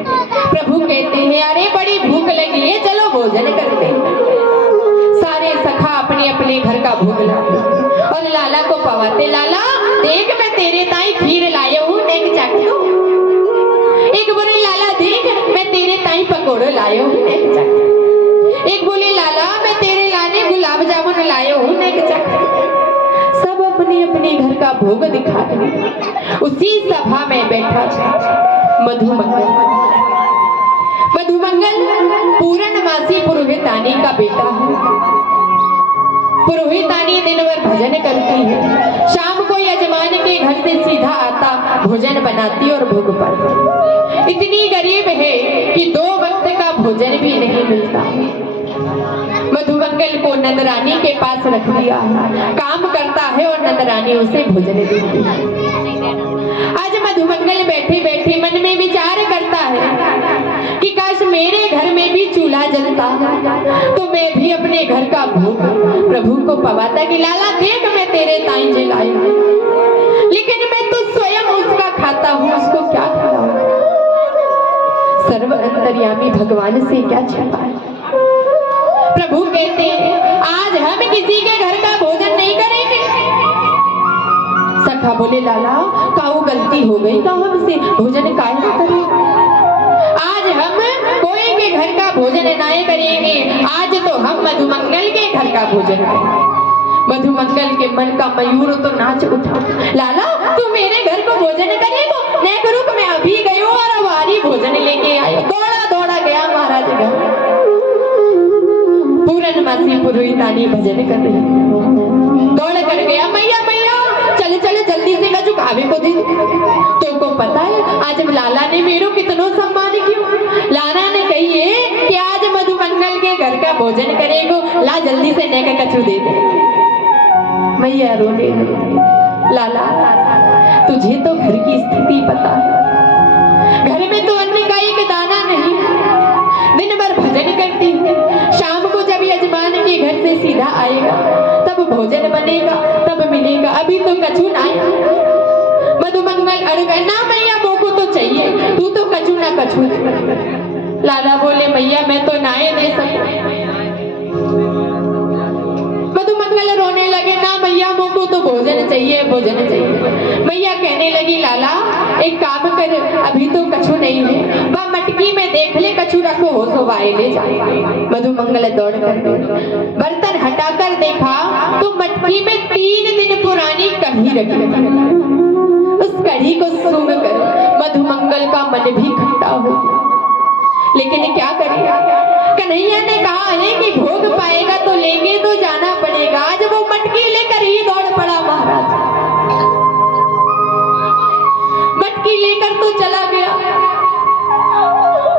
प्रभु कहते हैं अरे बड़ी भूख लगी है, चलो भोजन करते हैं। सारे सखा अपने अपने घर का भोग लाते और लाला को पवाते, लाला देख मैं तेरे ताई खीर लाया हूँ, नेक चख दो। एक बोले लाला देख मैं तेरे ताई पकोड़े लाया हूँ, नेक चख। एक बोले लाला मैं तेरे लाने गुलाब जामुन लाया हूँ, नेक चख। सब अपने अपने घर का भोग दिखा रहे। उसी सभा में बैठा मधुमंगल। मधुमंगल पूर्णमासी पुरोहितानी का बेटा है। पुरोहितानी दिन भर भजन करती है, शाम को यजमान के घर से सीधा आता, भोजन बनाती और भोग पाती। इतनी गरीब है कि 2 वक्त का भोजन भी नहीं मिलता। मधुमंगल को नंदरानी के पास रख दिया, काम करता है और नंदरानी उसे भोजन देती है। आज मधुमंगल बैठे बैठे मन में विचार करता है कि काश मेरे घर में भी चूल्हा जलता तो मैं भी अपने घर का भोग प्रभु को पवाता कि लाला देख मैं तेरे ताई जलाई, लेकिन मैं तो स्वयं उसका खाता हूँ, उसको क्या खिलाऊं? सर्व अंतर्यामी भगवान से क्या छिपा है? प्रभु कहते हैं आज हम किसी के घर का भोजन नहीं करेंगे। सखा बोले लाला काऊ गलती हो गई तो हमसे भोजन काहे ना करें? आज हम कोई के घर का भोजन नहीं करेंगे, आज तो हम मधुमंगल के घर का भोजन करेंगे। मधुमंगल के मन का मयूर तो नाच उठा, लाला तू मेरे घर को भोजन करेगा? नहीं करूँ मैं अभी गयो और अवारी भोजन लेके आयो। दौड़ा दौड़ा गया महाराज घर। पूर्णमासी पुरोहितानी भजन कर रही, दौड़ कर गया, मैया मैया चल चल जल्दी से कछु खावे को दे। तो को पता है आज लाला ने मेरो कितनो सम्मान किया। लाला ने कही है कि आज मधुमंगल के घर का भोजन करेगो, ला जल्दी से नेक कछु दे दे। मैया रोने लगी, लाला तुझे तो घर की स्थिति पता है, घर में तो अन्न का एक दाना नहीं, दिन भर भजन करती है, शाम को जब यजमान के घर से सीधा आएगा तब भोजन बनेगा, तब मिलेगा, अभी तो कछु ना आया। मधुमंगल अड़ गए, ना मैया मोको तो चाहिए, तू तो कछु ना कछु। लाला बोले मैया मैं तो नाए दे सकता। मधुमंगल रोने लगे, ना मैया मोको तो भोजन चाहिए, भोजन चाहिए। मैया कहने लगी लाला एक काम कर, अभी तो कछु नहीं है, वह मटकी में देख ले कछु रखो हो तो वाए ले जा। मधुमंगल दौड़ कर बर्तन हटाकर देखा तो मटकी में 3 दिन पुरानी कढ़ी रखी थी। उस कढ़ी को सूंघ कर मधुमंगल का मन भी खट्टा हो गया, लेकिन क्या करेगा? कन्हैया ने कहा है कि भोग पाएगा तो लेके तो जाना पड़ेगा। आज वो मटकी लेकर ही दौड़ पड़ा महाराज, मटकी लेकर तो चला गया,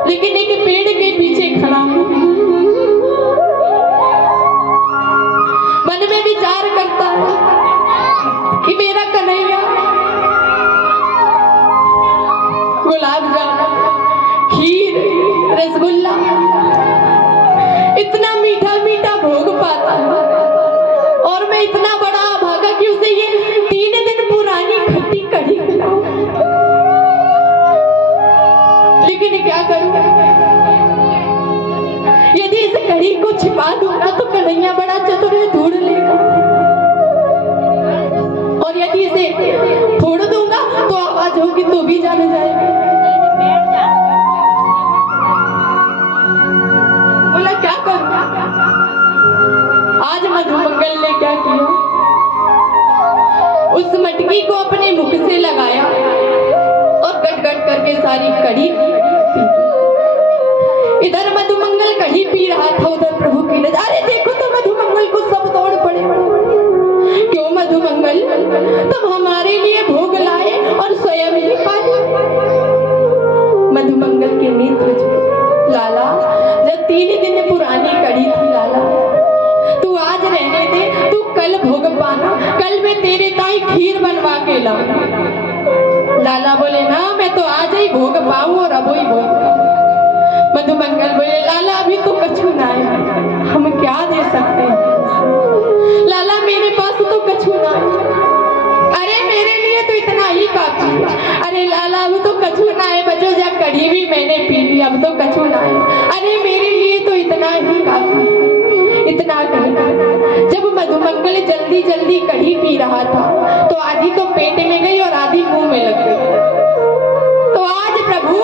लेकिन एक पेड़ के पीछे खड़ा मन में विचार करता है कि मेरा कन्हैया गुलाब जामुन, खीर, रसगुल्ला इतना मीठा मीठा भोग पाता है और मैं इतना बड़ा अभागा कि उसे ये 3 दिन पुरानी खट्टी कढ़ी खिलाऊं। लेकिन क्या करूं? यदि इस कढ़ी को छिपा दूंगा तो कन्हैया बड़ा चतुर है, ढूंढ लेगा, और यदि इसे फोड़ दूंगा तो आवाज होगी तो भी जाने जाएगी। बोला क्या करूं? आज मधुमंगल ने क्या किया, उस मटकी को अपने मुख से लगाया और गट गट करके सारी कढ़ी पी। इधर मधुमंगल कढ़ी पी रहा था, उधर प्रभु की नजर, अरे देखो तो मधुमंगल को सब दौड़ पड़े। क्यों मधुमंगल, तुम हमारे लिए भोग लाए और स्वयं ही पा लिए। मधुमंगल के नेत्र लाला जब 3 दिन पुरानी कढ़ी थी, लाला तू आज रहने दे, तू कल भोग पाना, कल मैं तेरे ताई खीर बनवा के लाऊं। लाला बोले ना मैं तो आज ही भोग पाऊं और अब वही बोल। मधुमंगल बोले लाला अभी तो कछु ना है, हम क्या दे सकते हैं। लाला मेरे पास तो कछु ना है। अरे मेरे लिए तो इतना ही काफी है। अरे लाला अब तो कछु ना है, बचो जा कढ़ी भी मैंने पी ली, अब तो कछु ना है। अरे मेरे लिए तो इतना ही काफी। इतना कहना जब मधुमंगल जल्दी जल्दी कढ़ी पी रहा था तो आधी तो पेट में गई और आधी मुंह में लग गई। तो आज प्रभु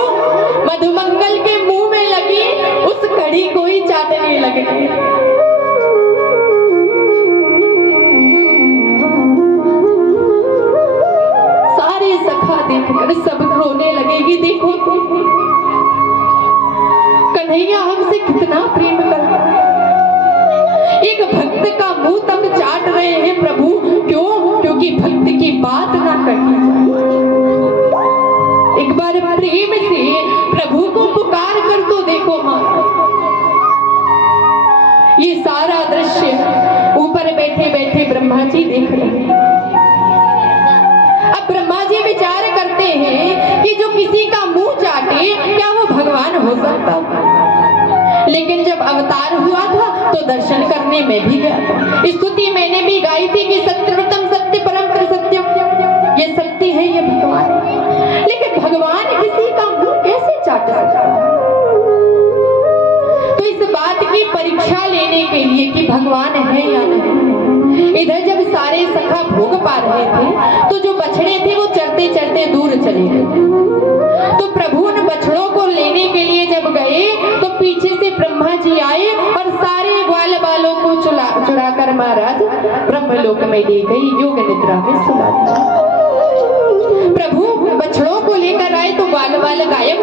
मधुमंगल के मुंह में लगी उस कढ़ी को ही चाटने लगे। सारे सखा देखकर सब रोने लगेगी। देखो तो कन्हैया हमसे कितना प्रेम करता है, एक भक्त का मुंह तक चाट रहे हैं प्रभु। क्यों? क्योंकि भक्त की बात ना करनी चाहिए। एक बार प्रेम से प्रभु को पुकार कर तो देखो मां। ये सारा दृश्य ऊपर बैठे बैठे ब्रह्मा जी देख रहे हैं। अब ब्रह्मा जी विचार करते हैं कि जो किसी का मुंह चाटे क्या वो भगवान हो सकता? लेकिन जब अवतार हुआ था तो दर्शन करने में भी गया था। स्तुति मैंने भी गाई थी कि सत्यव्रतम सत्य परम सत्यम, ये शक्ति है, ये भगवान है। लेकिन भगवान किसी का मुंह कैसे चाट सकता है? तो इस बात की परीक्षा लेने के लिए कि भगवान है या नहीं, इधर जब सारे सखा भोग पा रहे थे तो जो बछड़े थे वो चरते चरते दूर चले गए। तो प्रभु उन बछड़ों को लेने के लिए जब गए तो पीछे से ब्रह्मा जी आए और सारे ग्वाल बालों को चुरा कर महाराज ब्रह्मलोक में ले गई, योग निद्रा में सुला दिया। प्रभु बछड़ों को लेकर आए तो ग्वाल बाल गायब।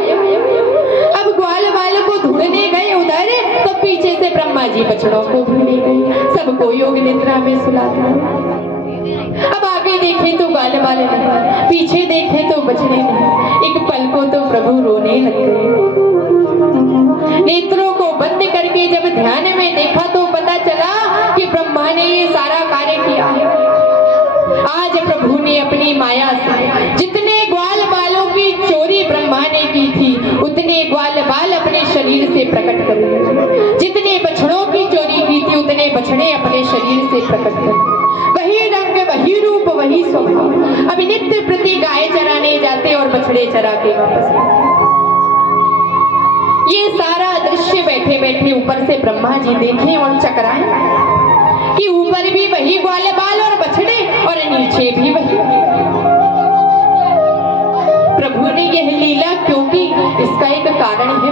अब ग्वाल बाल को ढूंढने गए उधर तो पीछे से ब्रह्मा जी बछड़ों को ढूंढने गए, सबको योग निद्रा में सुला दिया। अब आगे देखें तो ग्वाल बाल नहीं, पीछे देखें तो बछड़े नहीं। एक पल को तो प्रभु रोने लग गए। नेत्रों को बंद करके जब ध्यान में देखा तो पता चला कि ब्रह्मा ने ये सारा कार्य किया है। आज प्रभु ने अपनी माया से जितने ग्वाल बालों की चोरी ब्रह्मा ने की थी उतने ग्वाल बाल अपने शरीर से प्रकट कर लिए। जितने बछड़ों की चोरी की थी उतने बछड़े अपने शरीर से प्रकट कर। वही रंग, वही रूप, वही स्वभाव। अब नित्य प्रति गाय चराने जाते और बछड़े चरा के वापस आते। ये सारा दृश्य बैठे बैठे ऊपर से ब्रह्मा जी देखे और चकराए कि ऊपर भी वही ग्वाल बाल और बछड़े और नीचे भी वही। प्रभु ने यह लीला क्यों की? इसका एक कारण है।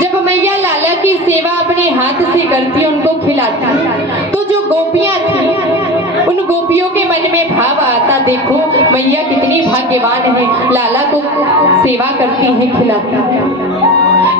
जब मैया लाला की सेवा अपने हाथ से करती, उनको खिलाती, तो जो गोपियां थी उन गोपियों के मन में भाव आता, देखो मैया कितनी भाग्यवान है, लाला को सेवा करती है, खिलाती है।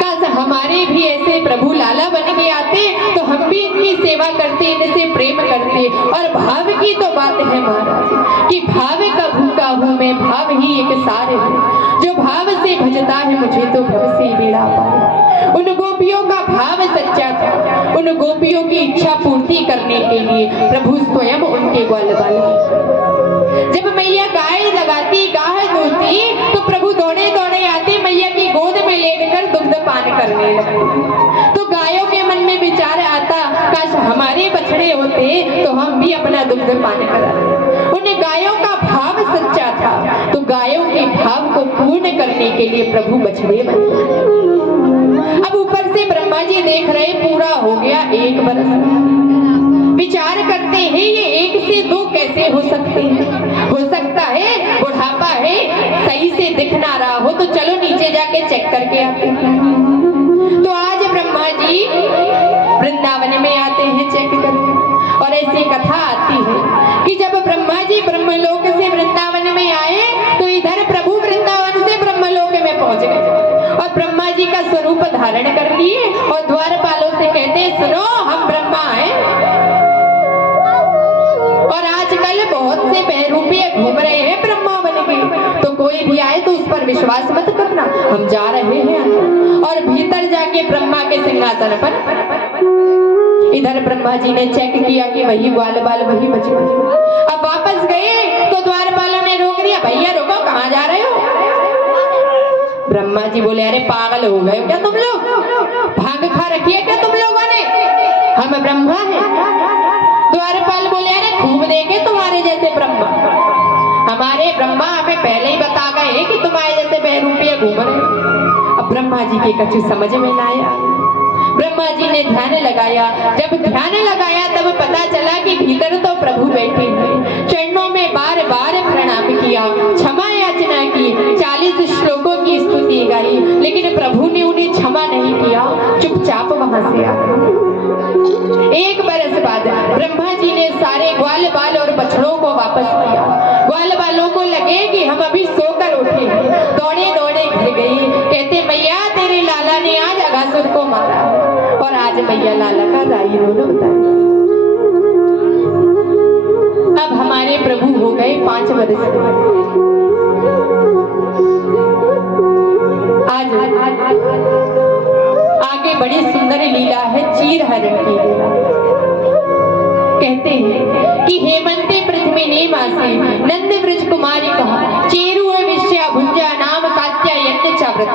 काश हमारे भी ऐसे प्रभु लाला बन के आते तो हम भी इनकी सेवा करते, इनसे प्रेम करते। और भाव की तो बात है महाराज कि भाव का भूखा हूँ मैं, भाव ही एक सार है। जो भाव से भजता है मुझे तो भव से बेड़ा पार। उन गोपियों का भाव सच्चा था। उन गोपियों की इच्छा पूर्ति करने के लिए प्रभु स्वयं उनके ग्वाल बाल। जब मैया गाय लगाती, गाय धोती तो प्रभु दौड़े दौड़े आते, मैया की गोद में लेटकर दुग्ध पान करने लगते। तो गायों के मन में विचार आता, काश हमारे बछड़े होते तो हम भी अपना दुग्ध पान कराते। उन गायों का भाव सच्चा था, तो गायों के भाव को पूर्ण करने के लिए प्रभु बछड़े बने। अब ऊपर से ब्रह्मा जी देख रहे पूरा हो गया 1 बरस। विचार करते हैं ये 1 से 2 कैसे हो सकते हैं? हो सकता है बुढ़ापा है, सही से दिख ना रहा हो, तो चलो नीचे जाके चेक करके आते हैं। तो आज ब्रह्मा जी वृंदावन में आते हैं चेक करने। और ऐसी कथा आती है कि जब ब्रह्मा जी ब्रह्मलोक से वृंदावन में आए तो इधर प्रभु वृंदावन से ब्रह्मलोक में पहुंच गए और ब्रह्मा जी का स्वरूप धारण कर लिए और द्वारपालों से कहते, सुनो हम ब्रह्मा हैं और आजकल बहुत से बहरूपिये घूम रहे हैं ब्रह्मा बन के, तो कोई भी आए तो उस पर विश्वास मत करना, हम जा रहे हैं। और भीतर जाके ब्रह्मा के सिंहासन पर इधर ब्रह्मा जी ने चेक किया कि वही ग्वाल बाल, वही बछड़े। अब वापस गए तो द्वारपालों ने रोक दिया, भैया रुको, कहाँ जा रहे हो? ब्रह्मा जी बोले अरे पागल हो गए क्या तुम लोग, भांग खा रखी है क्या तुम लोगों ने, हम ब्रह्मा हैं। द्वारपाल बोले अरे खूब देखे तुम्हारे जैसे ब्रह्मा, हमारे ब्रह्मा हमें पहले ही बता गए कि तुम्हारे जैसे बहरूपिया घूम रहे। अब ब्रह्मा जी के कछु समझ में ना आया। ब्रह्मा जी ने ध्यान लगाया, जब ध्यान लगाया तब पता चला कि भीतर तो प्रभु बैठे हैं। चरणों में बार बार प्रणाम किया, क्षमा याचना की, 40 श्लोकों की स्तुति गाई, लेकिन प्रभु ने उन्हें क्षमा नहीं किया, चुपचाप वहां से आ गए। 1 बरस बाद ब्रह्मा जी ने सारे ग्वाल बाल और बछड़ों को वापस किया। ग्वाल बालों को लगे कि हम अभी सोकर उठे, दौड़े दौड़े घर गई, कहते मैया तेरे लाला ने आज अगासुर को मारा और आज मैया लाला का राई रोना बताया। अब हमारे प्रभु हो गए 5 वर्ष के। आज आगे बड़ी सुंदर लीला है, चीर हरण की लीला। कहते हैं कि हेमंते पृथ्वी ने मासी नंद ब्रज कुमारी कहा चेरु विश्या भुंजा नाम कात्यायन चाव्रत।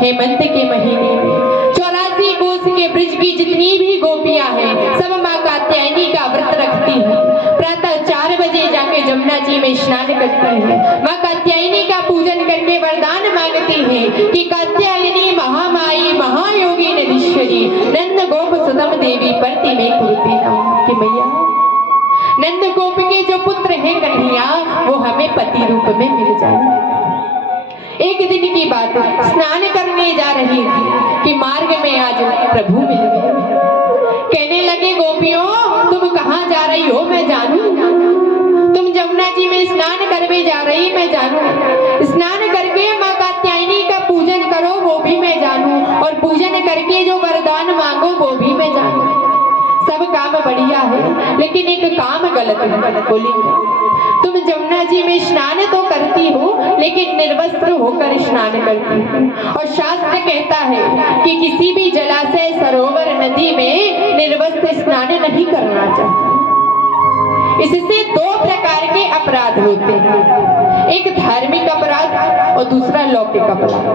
हेमंत के महीने में 84 कोस के ब्रज की जितनी भी गोपियां हैं सब माँ कात्यायनी का व्रत रखती हैं। प्रातः 4 बजे जाके जमुना जी में स्नान करती हैं। माँ कात्यायनी का पूजन करके वरदान मांगती हैं कि कात्यायनी महामाई महायोगी नदीश्वरी नंद गोप सुतम देवी परति में कुरुती नम, कि मैया नंद गोप के जो पुत्र हैं कन्हैया वो हमें पति रूप में मिल जाए। एक दिन की बात, स्नान करने जा रही थी कि मार्ग में आज प्रभु मिल गए। कहने लगे गोपियों तुम कहाँ जा रही हो मैं जानूं, तुम जमुना जी में स्नान करने जा रही मैं जानूं, स्नान करके माँ कात्यायनी का पूजन करो वो भी मैं जानूं, और पूजन करके जो वरदान मांगो वो भी मैं जानूं। सब काम बढ़िया है लेकिन एक काम गलत है। बोली तुम जमुना जी में स्नान तो करती हो लेकिन निर्वस्त्र होकर स्नान करती हो, और शास्त्र कहता है कि किसी भी जलाशय सरोवर नदी में निर्वस्त्र स्नान नहीं करना चाहिए। इससे 2 प्रकार के अपराध होते हैं, एक धार्मिक अपराध और दूसरा लौकिक अपराध।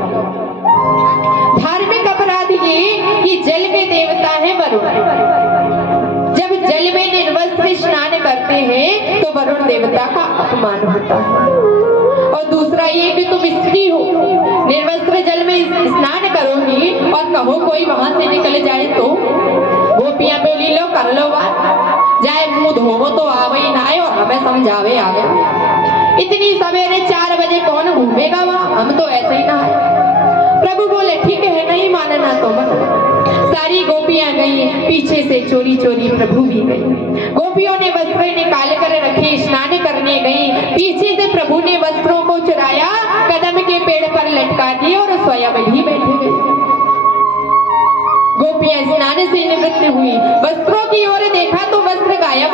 धार्मिक अपराध ये कि जल के देवता है वरुण, जब जल में निर्वस्त्र स्नान करते हैं तो वरुण देवता का अपमान होता है। और दूसरा ये कि तुम स्त्री हो, निर्वस्त्र जल में स्नान करोगी और कहो कोई वहां से निकल जाए तो गोपियां बोली लो कर लो बात, जाए मुंह धोवो तो आवे ही ना आए और हमें समझावे आ गया। इतनी सवेरे 4 बजे कौन घूमेगा वहां, हम तो ऐसे ही ना है। प्रभु बोले ठीक है नहीं मानना तो मत। सारी गोपियां गई, पीछे से चोरी चोरी प्रभु भी गई। गोपियों ने वस्त्र निकाल कर रखे, स्नान करने गई, पीछे से प्रभु ने वस्त्रों को चुराया, कदम के पेड़ पर लटका दिए और स्वयं भी बैठे गए। गोपियां स्नान से निवृत्त हुई, वस्त्रों की ओर देखा तो वस्त्र गायब।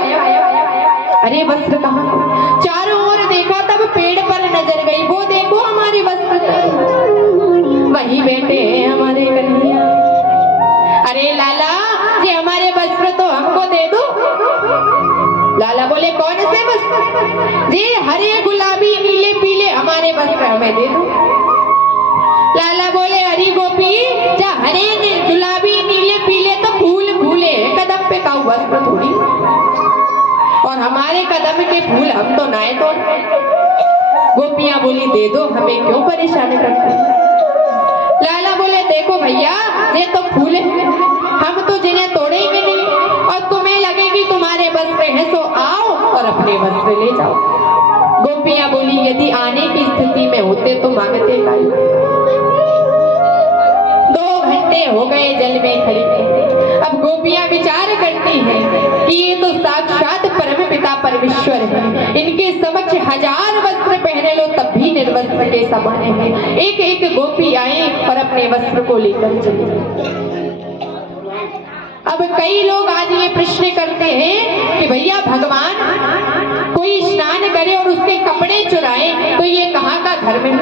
अरे वस्त्र कहाँ? चारों ओर देखा तब पेड़ पर नजर गई, वो देखो हमारे वस्त्र वहीं बैठे हैं हमारे कन्हैया। अरे लाला जी हमारे वस्त्र तो हमको दे दो। लाला बोले कौन से वस्त्र? जी हरे गुलाबी नीले पीले हमारे वस्त्र हमें दे दो। लाला बोले अरे गोपी जा हरे गुलाबी नीले पीले तो फूल फूले कदम पे का वस्त्र थोड़ी, और हमारे कदम के फूल हम तो नाए तोड़। गोपियां बोली दे दो, हमें क्यों परेशान करते हैं। लाला बोले देखो भैया ये तो फूल है, हम तो जिन्हें तोड़ेंगे नहीं, और तुम्हें लगे कि तुम्हारे वस्त्र हैं तो आओ और अपने वस्त्र ले जाओ। गोपियां बोली यदि आने की स्थिति में होते तो मांगते काहे। 2 घंटे हो गए जल में खड़ी। अब गोपियां विचार करती हैं कि ये तो साक्षात परम पिता परमेश्वर है, इनके समक्ष 1000 वस्त्र पहने लो तब भी निर्वस्त्र के समान है। एक एक गोपी आई और अपने वस्त्र को लेकर चली। अब कई लोग आज ये प्रश्न करते हैं कि भैया भगवान कोई स्नान करे और उसके कपड़े चुराए तो ये कहाँ का धर्म है?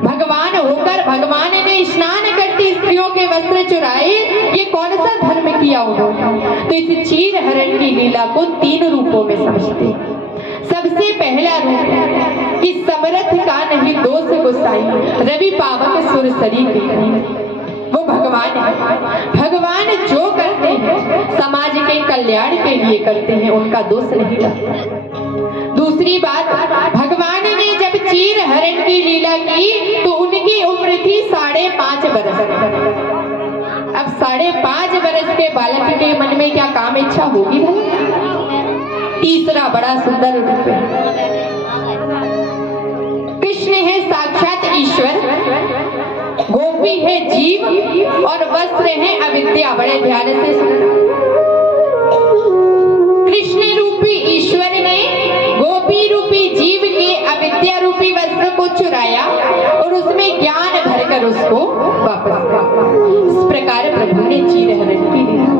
भगवान होकर भगवान ने स्नान करती स्त्रियों के वस्त्र चुराए, ये कौन सा धर्म किया उन्होंने? तो इस चीर हरण की लीला को 3 रूपों में समझते। सबसे पहला रूप कि समरथ का नहीं दोष गोसाई, रवि पावक सुर सरी के। वो भगवान है। भगवान जो करते हैं समाज के कल्याण के लिए करते हैं, उनका दोष नहीं लगता। दूसरी बात, भगवान ने जब चीर हरण की लीला की तो उनकी उम्र थी 5.5 बरस। अब 5.5 बरस के बालक के मन में क्या काम इच्छा होगी भला? तीसरा बड़ा सुंदर रूप है। कृष्ण है साक्षात ईश्वर, गोपी है जीव और वस्त्र है अविद्या। बड़े ध्यान से सुनना। कृष्ण रूपी ईश्वर ने गोपी रूपी जीव के अविद्या रूपी वस्त्र को चुराया और उसमें ज्ञान भरकर उसको वापस किया। इस प्रकार प्रभु ने चीर हरण की लीला।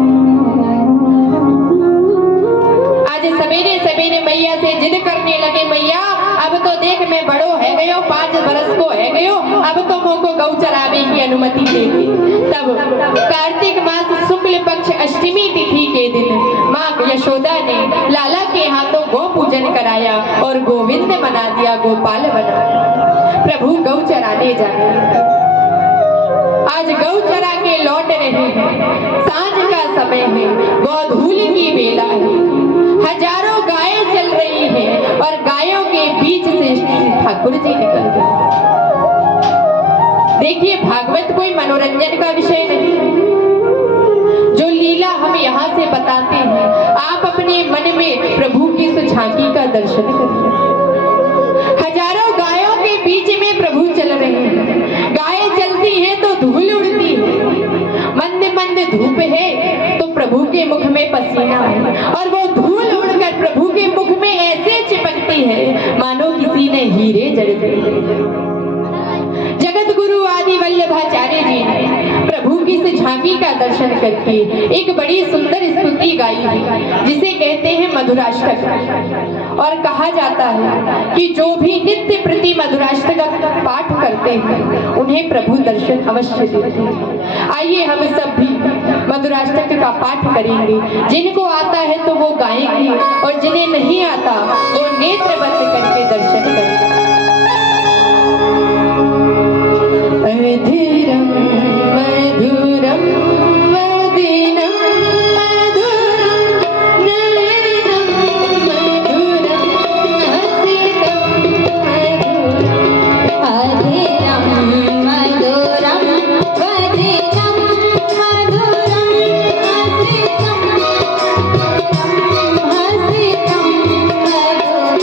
आज सवेरे सवेरे मैया से जिद करने लगे, मैया अब तो देख मैं बड़ो है गयो, 5 बरस को है गयो, अब तो मोको गौ चरावे की अनुमति दे दी। तब कार्तिक मास शुक्ल पक्ष अष्टमी तिथि के दिन माँ यशोदा ने लाला के हाथों गौ पूजन कराया और गोविंद बना दिया, गोपाल बना दिया। प्रभु गौ चराने जाते। आज गौ चरा के लौट रहे हैं, सांझ का समय है, गोधूली की बेला है, हजारों गायें चल रही हैं और गायों के बीच से ठाकुर जी निकल गए। देखिए, भागवत कोई मनोरंजन का विषय नहीं। जो लीला हम यहाँ से बताते हैं, आप अपने मन में प्रभु की उस झांकी का दर्शन करिए। हजारों गायों के बीच में प्रभु चल रहे हैं। गायें चलती हैं तो धूल उड़ती है, मंद मंद धूप है तो प्रभु के मुख में पसीना है और वो धूल उड़कर प्रभु के मुख में ऐसे चिपकती है मानो किसी ने हीरे जड़ दिए। जगत गुरु आदि वल्लभाचार्य जी ने प्रभु की इस झांकी का दर्शन करके एक बड़ी सुंदर स्तुति गाई है, जिसे कहते हैं मधुराष्टक। और कहा जाता है कि जो भी नित्य प्रति मधुराष्टक का पाठ करते हैं उन्हें प्रभु दर्शन अवश्य देते हैं। आइए हम सब भी मधुराष्टक का पाठ करेंगे। जिनको आता है तो वो गाएंगे और जिन्हें नहीं आता वो नेत्र बंद करके दर्शन करेंगे। अधीरम मधुरम वदनम मधुरम नयनम मधुरम हसितम मधुरम। अधीरम मधुरम वदनम मधुरम हसितम हसितम मधुरम।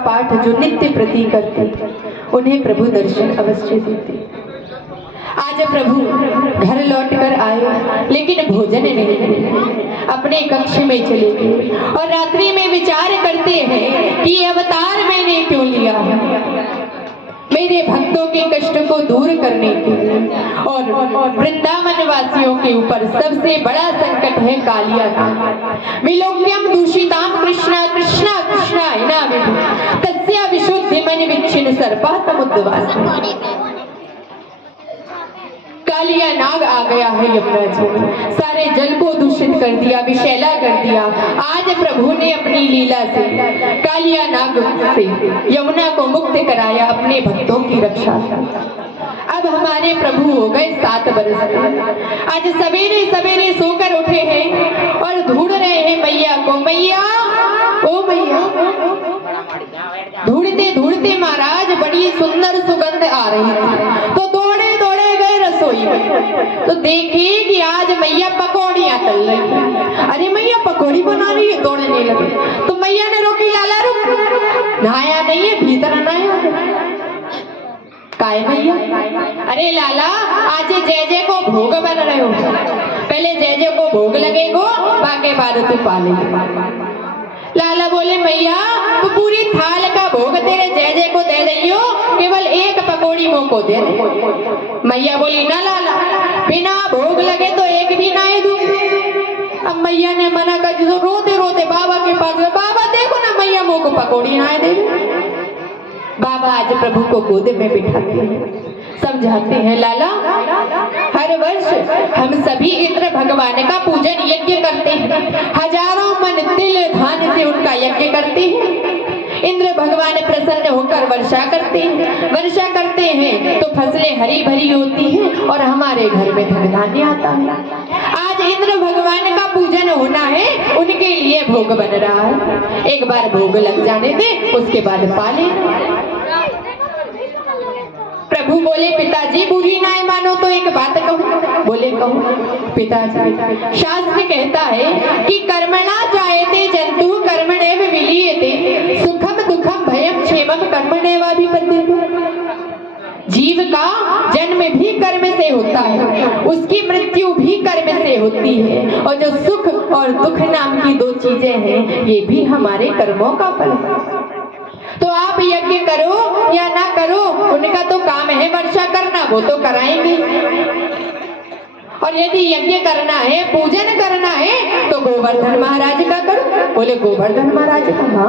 पाठ जो नित्य प्रति करते उन्हें प्रभु दर्शन अवश्य देते। आज प्रभु घर लौट कर आए लेकिन भोजन नहीं किया, अपने कक्ष में चले गए और रात्रि में विचार करते हैं कि ये अवतार मैंने क्यों लिया है, मेरे भक्तों के कष्ट को दूर करने के लिए। और वृंदावन वासियों के ऊपर सबसे बड़ा संकट है कालिया का। विलोक्यम दूषिताम कृष्णा कृष्णा कृष्णा इना विदु तस्या विशुद्धि मन विच्छिन्न सर्पा तमुद्वास। कालिया नाग आ गया है यमुना जी में, सारे जल को दूषित कर दिया, विषैला कर दिया। आज प्रभु ने अपनी लीला से कालिया नाग से यमुना को मुक्त कराया अपने भक्तों की रक्षा से। अब हमारे प्रभु हो गए 7 वर्ष के। आज सवेरे सवेरे सोकर उठे हैं और ढूंढ रहे हैं मैया को। मैया, ओ मैया। ढूंढते ढूंढते महाराज बड़ी सुंदर सुगंध आ रही थी तो दौड़े दौड़े गए रसोई में, तो देखे कि आज मैया पकौड़ियां तल रही। अरे मैया पकौड़ी बना रही है, दौड़ने लगे। तो मैया ने रोकी, लाला रुक, नहाया नहीं है, भीतर नहाया काय भैया। अरे लाला, आज जय जय को भोग बन रहे हो, पहले जय जय को भोग लगेगो, बाकी बाद तू पाले। लाला बोले मैया तू पूरी थाल का भोग तेरे जय जय को दे रही हो, केवल एक पकौड़ी मुझको दे दे। मैया बोली ना लाला, बिना भोग लगे तो एक भी ना ही दूं। अब मैया ने मना कर दी तो रोते रोते बाबा के पास गए। बाबा देखो ना मैया मुझको पकौड़ी ना दे। बाबा आज प्रभु को गोद में बिठाते हैं, समझाते हैं लाला हर वर्ष हम सभी इंद्र भगवान का पूजन यज्ञ करते हैं, हजारों मन तिल धान से उनका यज्ञ करते हैं। इंद्र भगवान प्रसन्न होकर वर्षा करते हैं तो फसलें हरी भरी होती हैं और हमारे घर में धन धान्य आता है। आज इंद्र भगवान का पूजन होना है, उनके लिए भोग बन रहा है। एक बार भोग लग जाने दे, उसके बाद पाले। प्रभु बोले पिताजी बुरी ना मानो तो एक बात कहूं। बोले कहूं। पिताजी शास्त्र कहता है कि कर्मणा जायते जंतु कर्मणेव विलीयते सुखम दुखम भयम क्षेमम कर्मणेवाधिपत्यते। जीव का जन्म भी कर्म से होता है, उसकी मृत्यु भी कर्म से होती है, और जो सुख और दुख नाम की 2 चीजें हैं ये भी हमारे कर्मों का फल है। तो आप यज्ञ करो या ना करो, उनका तो काम है वर्षा करना, वो तो कराएंगे। और यदि यज्ञ करना है, पूजन करना है तो गोवर्धन महाराज का करो। बोले गोवर्धन महाराज का? हाँ।